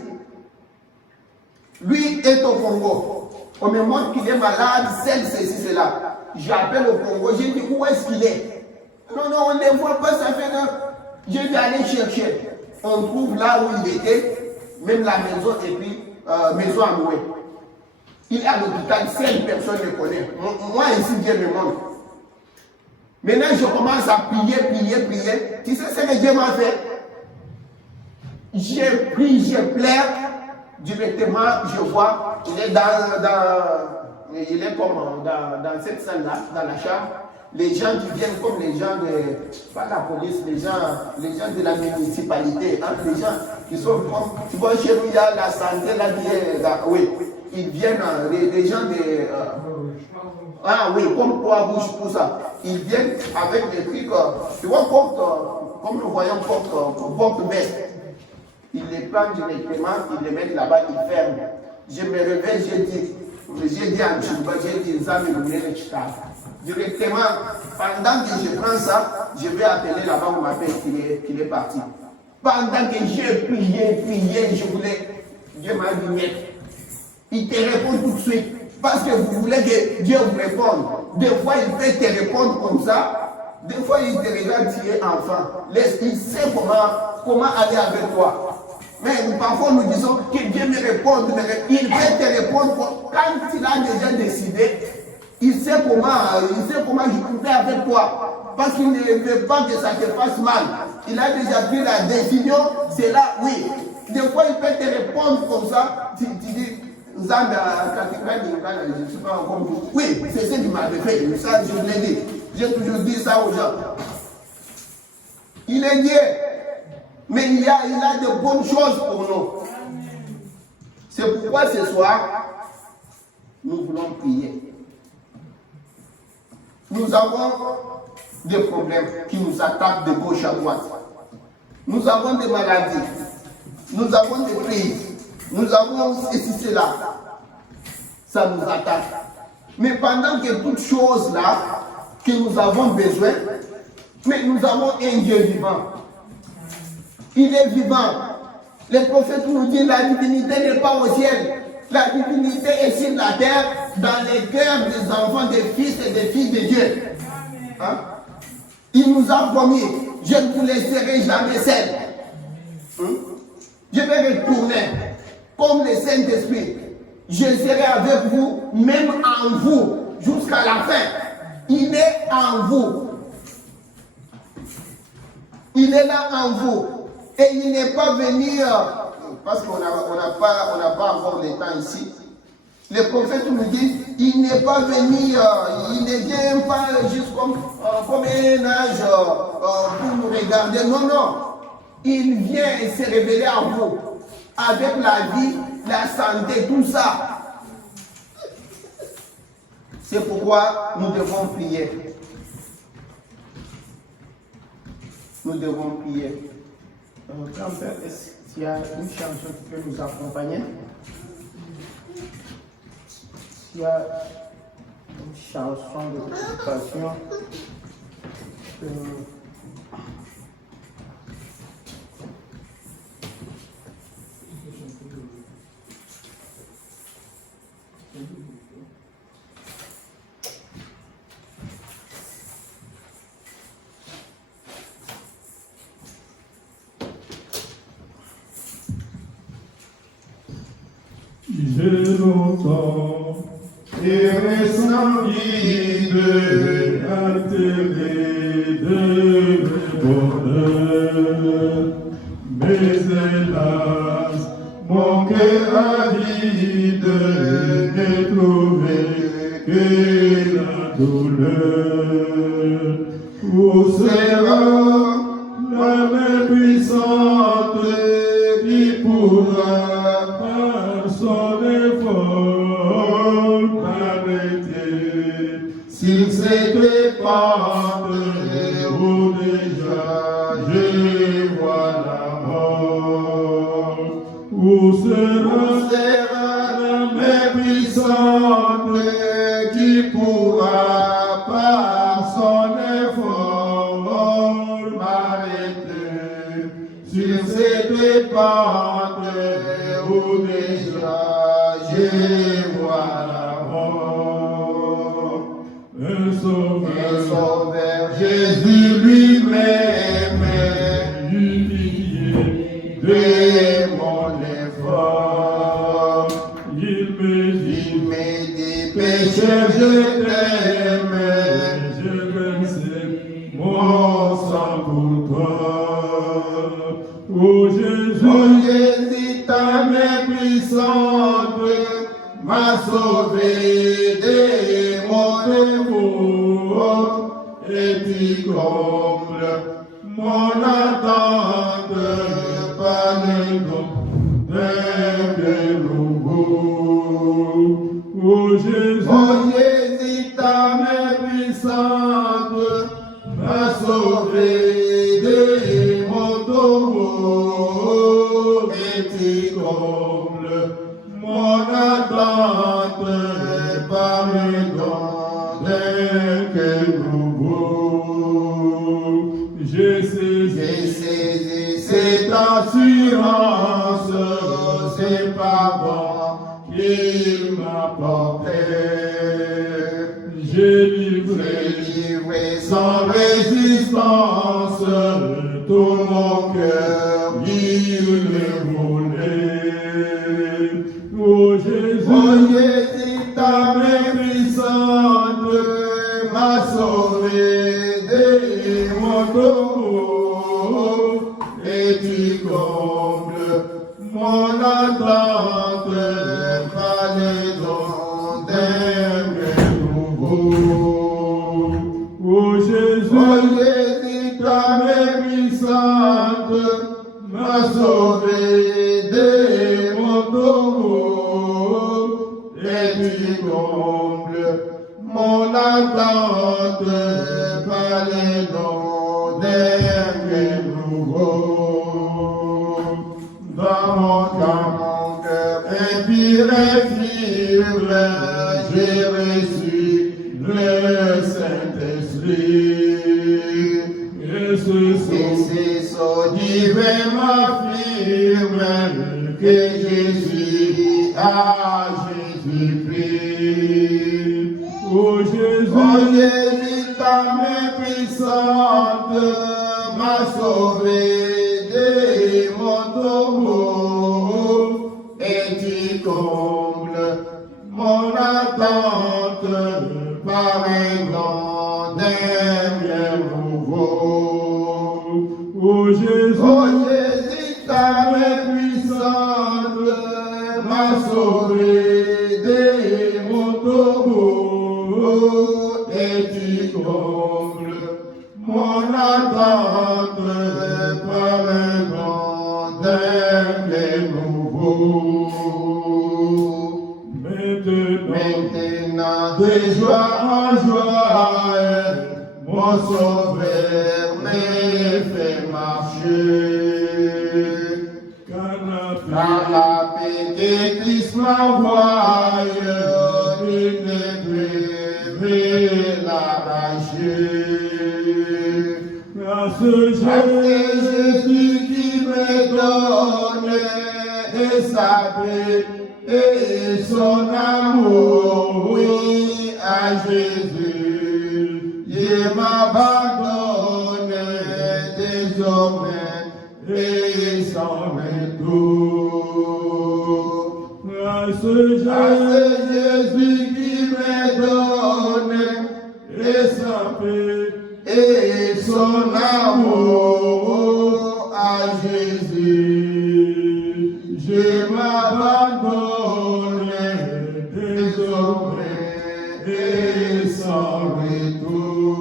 Lui est au Congo. On me montre qu'il est malade, ceci, cela. J'appelle au Congo, j'ai dit où est-ce qu'il est? Non, on ne le voit pas, ça fait que j'ai dû aller chercher. On trouve là où il était, même la maison, et puis maison à louer. Il est à l'hôpital, 5 personnes le connaissent. Moi ici, Dieu me montre. Maintenant, je commence à prier. Tu sais ce que Dieu m'a fait? Je prie, je pleure. Directement, je vois, il est comme dans cette salle-là, dans la chambre. Les gens qui viennent comme les gens pas la police, les gens de la municipalité, hein, les gens qui sont comme, tu vois, chez nous, il y a la santé, oui, ils viennent, les gens comme Croix-Rouge, tout ça, ils viennent avec des trucs, tu vois, comme nous voyons, porte-veste. Ils les prennent directement, ils les mettent là-bas, ils ferment. Je me réveille, j'ai dit à Chouba, j'ai dit, directement, pendant que je prends ça, je vais appeler là-bas où m'appelle qu'il est parti. Pendant que j'ai prié, je voulais, Dieu m'a dit, il te répond tout de suite. Parce que vous voulez que Dieu vous réponde. Des fois, il peut te répondre comme ça. Des fois, il te regarde, tu es enfant. Il sait comment aller avec toi. Mais parfois nous disons que Dieu me réponde, il peut te répondre quand il a déjà décidé il sait comment jouer avec toi. Parce qu'il ne veut pas que ça te fasse mal. Il a déjà pris la décision, c'est là, oui. Des fois, il peut te répondre comme ça. Tu dis, Zanda, je ne sais pas encore. Oui, c'est ce qu'il m'avait fait. Ça, je l'ai dit. J'ai toujours dit ça aux gens. Il est Dieu. Mais il a de bonnes choses pour nous. C'est pourquoi ce soir, nous voulons prier. Nous avons des problèmes qui nous attaquent de gauche à droite. Nous avons des maladies. Nous avons des crises. Nous avons ceci, cela. Ça nous attaque. Mais pendant que toutes choses là, que nous avons besoin, mais nous avons un Dieu vivant. Il est vivant. Les prophètes nous disent la divinité n'est pas au ciel. La divinité est sur la terre, dans les cœurs des enfants, des fils et des filles de Dieu. Hein? Il nous a promis, je ne vous laisserai jamais seul. Je vais retourner comme le Saint-Esprit. Je serai avec vous, même en vous, jusqu'à la fin. Il est en vous. Il est là en vous. Et il n'est pas venu, parce qu'on n'a pas encore le temps ici. Les prophètes nous disent, il n'est pas venu, il ne vient pas juste comme un âge pour nous regarder. Non, non. Il vient se révéler à vous, avec la vie, la santé, tout ça. C'est pourquoi nous devons prier. Nous devons prier. Grand-père, est-ce qu'il y a une chanson qui peut nous accompagner? S'il y a une chanson de préoccupation, J'ai longtemps et récent guide altéré de bonheur, mais hélas, mon cœur avide n'est trouvé que la douleur. Où sera la main puissante qui pourra son effort m'arrêter? S'il s'était pendre, où déjà je vois la mort. Où sera la main puissante qui pourra par son effort m'arrêter? S'il s'était pendre, où déjà je vois la mort. Un sauveur, Jésus lui-même, eut pitié de mon effort. Il me dit, pécheur, je t'aime, je verse mon sang pour toi. Oh Jésus, ta main puissante m'a sauvé de mon démon, et tu combles mon attente par le don d'un cœur nouveau. Oh Jésus, ta main puissante m'a sauvé de mon tombeau, et tu combles mon attente par le don d'un cœur nouveau. J'ai saisi cette assurance, c'est pardon qu'il m'apportait. J'ai livré sans résistance tout mon cœur, il le voulait. Oh Jésus, ta main puissante puissante m'a sauvé de mon tombeau et tu combles mon attente par les dons d'un bien nouveau. Oh Jésus, Oh Jésus, ta main puissante m'a sauvé de mon tombeau et tu combles mon attente par les dons d'un bien nouveau. Dans mon cœur impur et fibre, j'ai reçu le Saint-Esprit. et ce Et soir, c'est son divin m'affirme que je suis à Jésus-Christ. oh Jésus, Oh Jésus, ta main puissante m'a sauvé de mon tombeau et tu combles mon attente par un don d'un bien nouveau. oh Jésus, Oh Jésus, ta main puissante m'a sauvé de mon tombeau et tu combles mon attente par un don d'un bien nouveau. Maintenant de joie en joie, mon sauveur me fait marcher. Car la paix que Christ m'envoie, il ne peut l'arracher. grâce Jésus, C'est Jésus qui me donne et sa paix et son amour, oui, à Jésus. Je m'abandonne désormais et sans retour. grâce Ah, Jésus, c'est Jésus qui me donne et sa paix et son amour à Jésus. Je m'abandonne désormais et sans retour.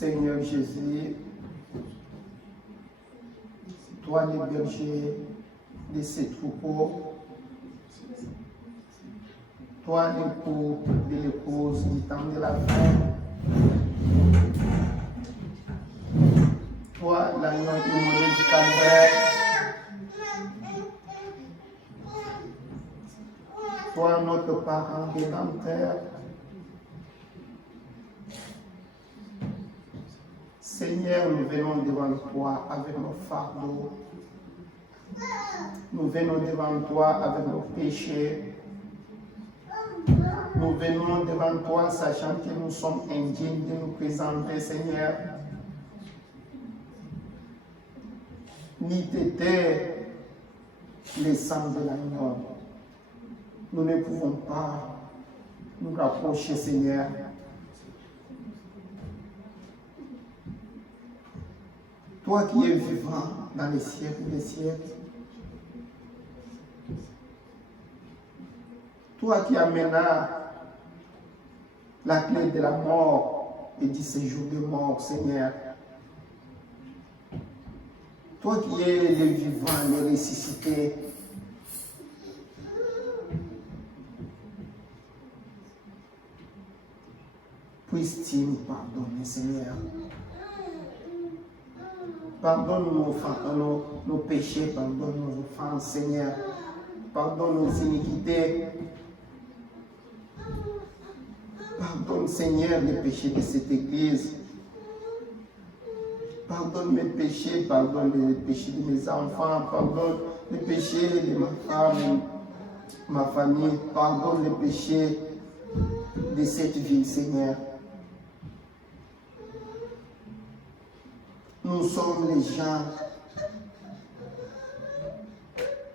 Seigneur Jésus, toi le berger de ces troupeaux, toi l'époux de l'épouse du temps de la fin, toi l'agneau immolé du calvaire, toi notre parent rédempteur, Seigneur, nous venons devant toi avec nos fardeaux. Nous venons devant toi avec nos péchés. Nous venons devant toi sachant que nous sommes indignes de nous présenter, Seigneur. Ni t'était le sang de l'agneau. Nous ne pouvons pas nous rapprocher, Seigneur. Toi qui es vivant dans les siècles des siècles, toi qui amènes la clé de la mort et du séjour de mort, Seigneur, toi qui es le vivant, le ressuscité, puisses-tu nous pardonner, Seigneur. Pardonne nos péchés, pardonne nos offenses, Seigneur. Pardonne nos iniquités. Pardonne, Seigneur, les péchés de cette Église. Pardonne mes péchés, pardonne les péchés de mes enfants, pardonne les péchés de ma femme, ma famille. Pardonne les péchés de cette ville, Seigneur. Nous sommes les gens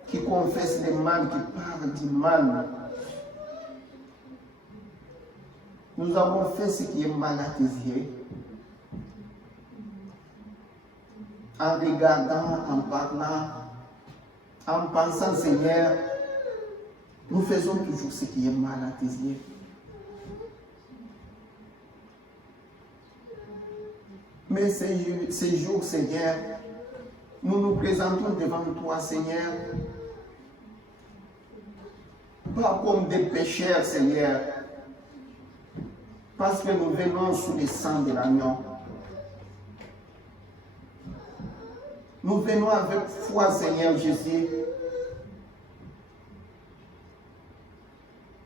qui confessent le mal, qui parlent du mal. Nous avons fait ce qui est mal à tes yeux. En regardant, en parlant, en pensant, Seigneur, nous faisons toujours ce qui est mal à tes yeux. Mais ces jours, Seigneur, nous nous présentons devant toi, Seigneur, pas comme des pécheurs, Seigneur, parce que nous venons sous le sang de l'agneau. Nous venons avec foi, Seigneur Jésus,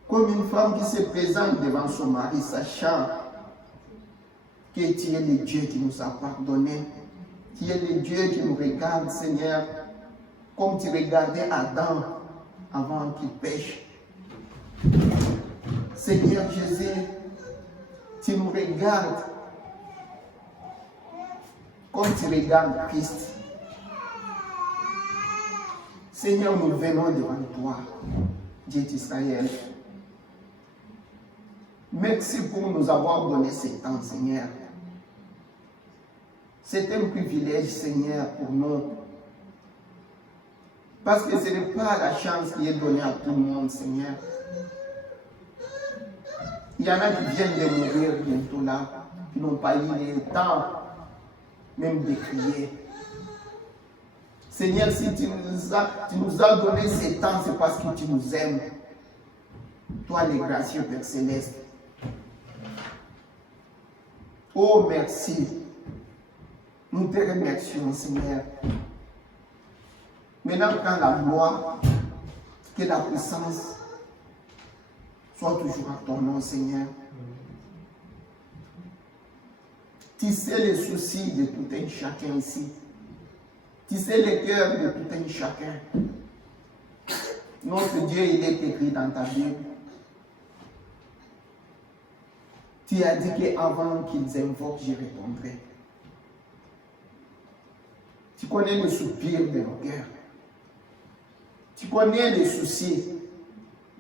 comme une femme qui se présente devant son mari, sachant que tu es le Dieu qui nous a pardonné. Tu es le Dieu qui nous regarde, Seigneur, comme tu regardais Adam avant qu'il pêche. Seigneur Jésus, tu nous regardes comme tu regardes Christ. Seigneur, nous venons devant toi, Dieu d'Israël. Merci pour nous avoir donné ce temps, Seigneur. C'est un privilège, Seigneur, pour nous. Parce que ce n'est pas la chance qui est donnée à tout le monde, Seigneur. Il y en a qui viennent de mourir bientôt là, qui n'ont pas eu le temps même de crier. Seigneur, si tu nous as donné ce temps, c'est parce que tu nous aimes. Toi, le gracieux Père Céleste. Oh, merci. Nous te remercions, Seigneur. Maintenant, prends la gloire, que la puissance soit toujours à ton nom, Seigneur. Tu sais les soucis de tout un chacun ici. Tu sais les cœurs de tout un chacun. Notre Dieu, il est écrit dans ta Bible. Tu as dit qu'avant qu'ils invoquent, j'y répondrai. Tu connais le soupir de nos cœurs. Tu connais les soucis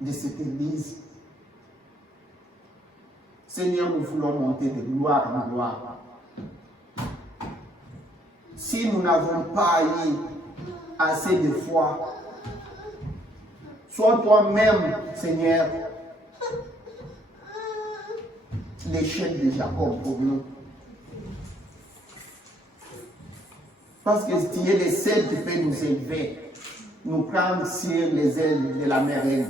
de cette Église. Seigneur, nous voulons monter de gloire en gloire. Si nous n'avons pas eu assez de foi, sois toi-même, Seigneur, l'échelle de Jacob pour nous. Parce que tu es le seul qui peut nous élever, nous prendre sur les ailes de la merveille.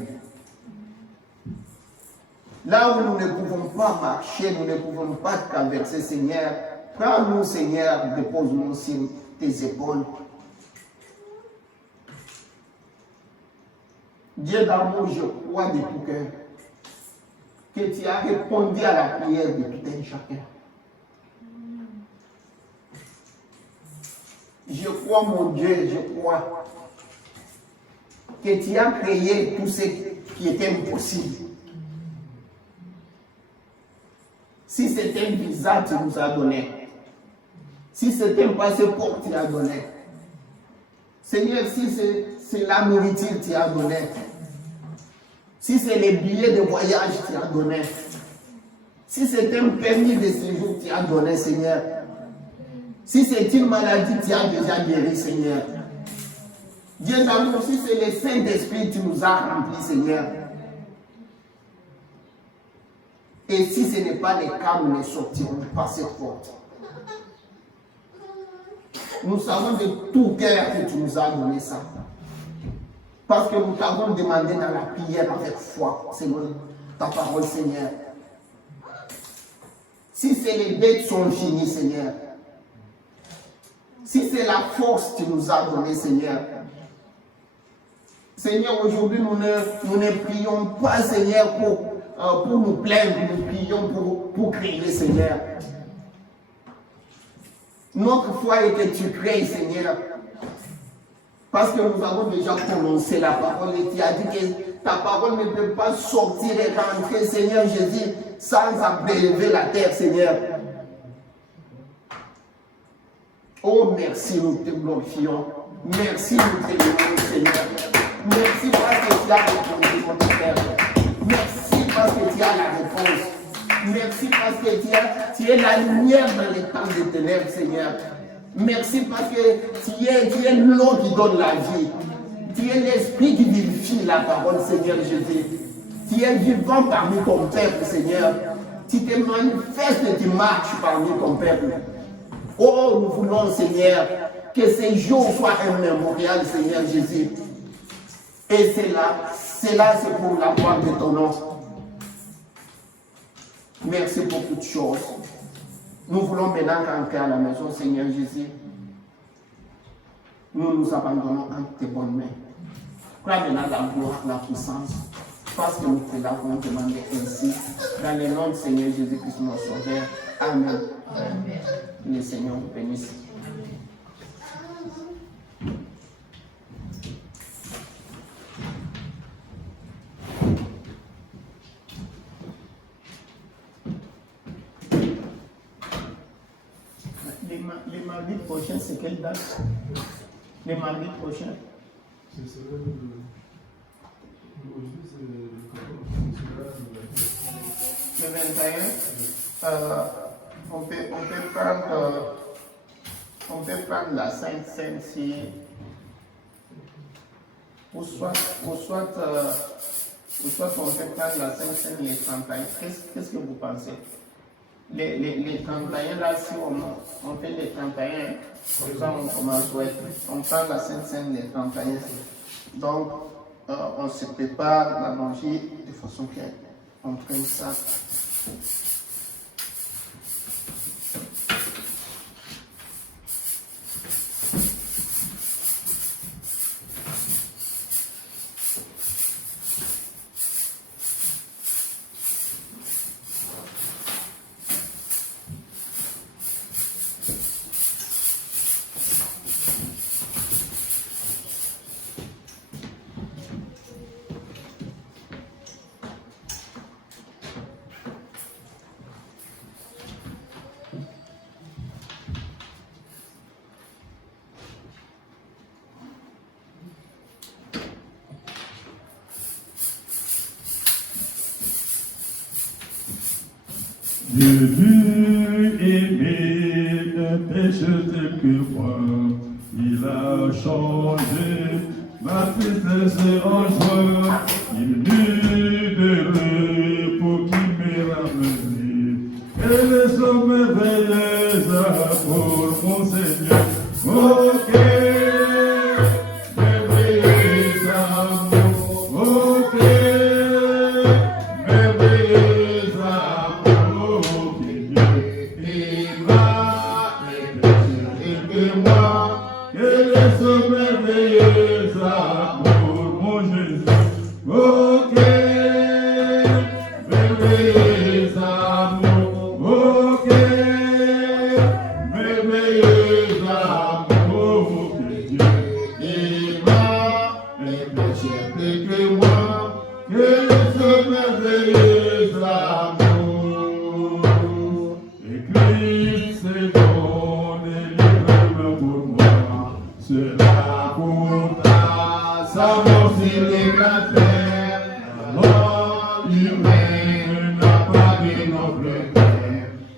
Là où nous ne pouvons pas marcher, nous ne pouvons pas traverser, Seigneur, prends-nous, Seigneur, dépose-nous sur tes épaules. Dieu d'amour, je crois de tout cœur que tu as répondu à la prière de tout un chacun. Je crois, mon Dieu, je crois que tu as créé tout ce qui était impossible. Si c'était un visa, tu nous as donné. Si c'était un passeport, tu as donné. Seigneur, si c'est la nourriture, tu as donné. Si c'est les billets de voyage, tu as donné. Si c'est un permis de séjour, tu as donné, Seigneur. Si c'est une maladie, tu as déjà guéri, Seigneur. Dieu d'amour, si c'est le Saint-Esprit, tu nous as remplis, Seigneur. Et si ce n'est pas le cas, nous ne sortirons pas cette porte. Nous savons de tout cœur que tu nous as donné ça. Parce que nous t'avons demandé dans la prière avec foi, selon ta parole, Seigneur. Si les dettes sont finies, Seigneur. Si c'est la force que tu nous as donnée, Seigneur. Seigneur, aujourd'hui, nous ne prions pas, Seigneur, pour nous plaindre, nous prions pour crier, Seigneur. Notre foi est que tu crées, Seigneur. Parce que nous avons déjà prononcé la parole et tu as dit que ta parole ne peut pas sortir et rentrer, Seigneur Jésus, sans abréver la terre, Seigneur. Oh, merci, nous te glorifions. Merci, nous te louons, Seigneur. Merci parce que tu as répondu, mon Père. Merci parce que tu as la réponse. Merci parce que tu es la lumière dans les temps de ténèbres, Seigneur. Merci parce que tu es l'eau qui donne la vie. Tu es l'esprit qui vivifie la parole, Seigneur Jésus. Tu es vivant parmi ton peuple, Seigneur. Tu te manifestes et tu marches parmi ton peuple. Oh, nous voulons, Seigneur, que ces jours soient un mémorial, Seigneur Jésus. Et c'est pour la gloire de ton nom. Merci pour toutes choses. Nous voulons maintenant rentrer à la maison, Seigneur Jésus. Nous nous abandonnons entre tes bonnes mains. Crois maintenant la gloire, la puissance, parce que nous te l'avons demandé ainsi, dans le nom du Seigneur Jésus-Christ, mon Sauveur. Amen. Amen. Le Seigneur vous bénisse. Les mardis prochains, c'est quelle date? Les mardis prochains? Ce serait le 21. On peut prendre la Sainte Seine si, ou soit on peut prendre la Sainte Seine les 31. Qu'est-ce que vous pensez? Les 31 là, si on fait les 31, comme ça on commence, on prend la Sainte Seine les 31. Donc on se prépare la manger de façon qu'on prenne ça. Jésus aimé un péché tel que moi, il a changé ma tristesse en joie, il m'eut de pour qu'il m'ait ramené, et les hommes merveilleux pour mon Seigneur. Oh,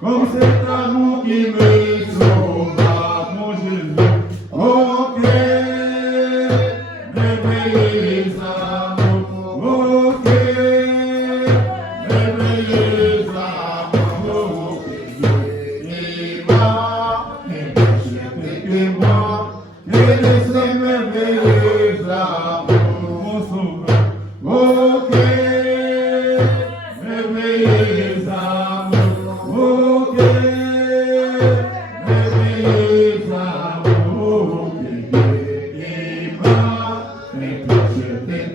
comme cet amour qui me sauva, mon Jésus. Ok, merveilleux amour, ok, merveilleux amour, et moi, et que moi, que de ce merveilleux amour, mon sauveur. Ok, merveilleux amour, ok, merveilleux amour,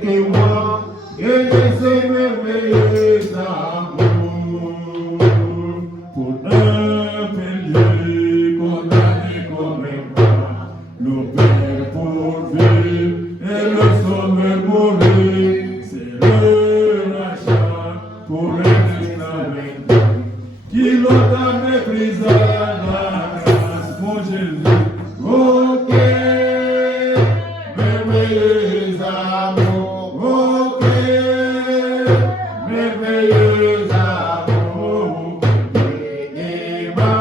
et moi, que de ce merveilleux amour, pour un péché condamné comme un roi, le Père pour vivre et le Sauveur mourir, c'est le rachat pour un esclave qui longtemps méprisa la grâce, mon Jésus. Ok, merveilleux amour, ok, merveilleux amour, et moi,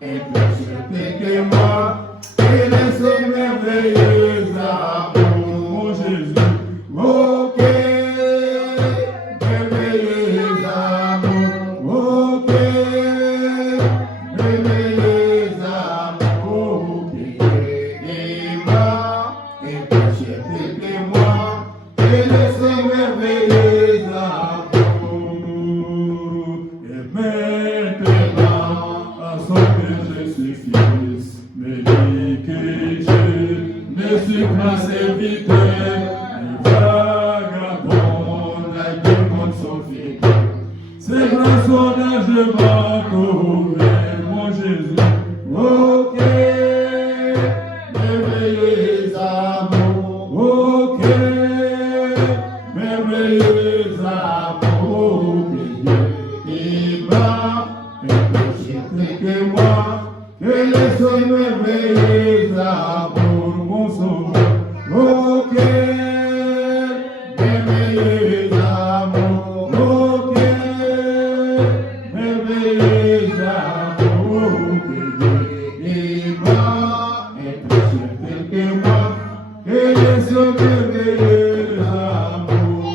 et plus que moi, et laisse merveilleux amour, mon Jésus. Ok, merveilleux amour, ok, merveilleux amour, et moi, et plus que moi, et laisse merveilleux amour. Et maintenant, à son que je suis fils, me dit que je ne suis pas serviteur, ni vagabond, la gueule contre son fils. C'est grâce au âge de ma couvert, mon Jésus. Ok, merveilleux amour, ok, merveilleux amour, il va, et que moi, que laisse merveilleux amour, mon sauveur. Ok, merveilleux amour, ok, merveilleux amour, il va, et plus que moi, que laisse merveilleux amour.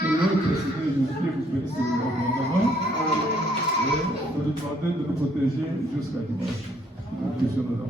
Seigneur, que Jésus, vous bénisse abondamment. Et on peut nous demander de nous protéger jusqu'à dimanche. Nous puissions nous en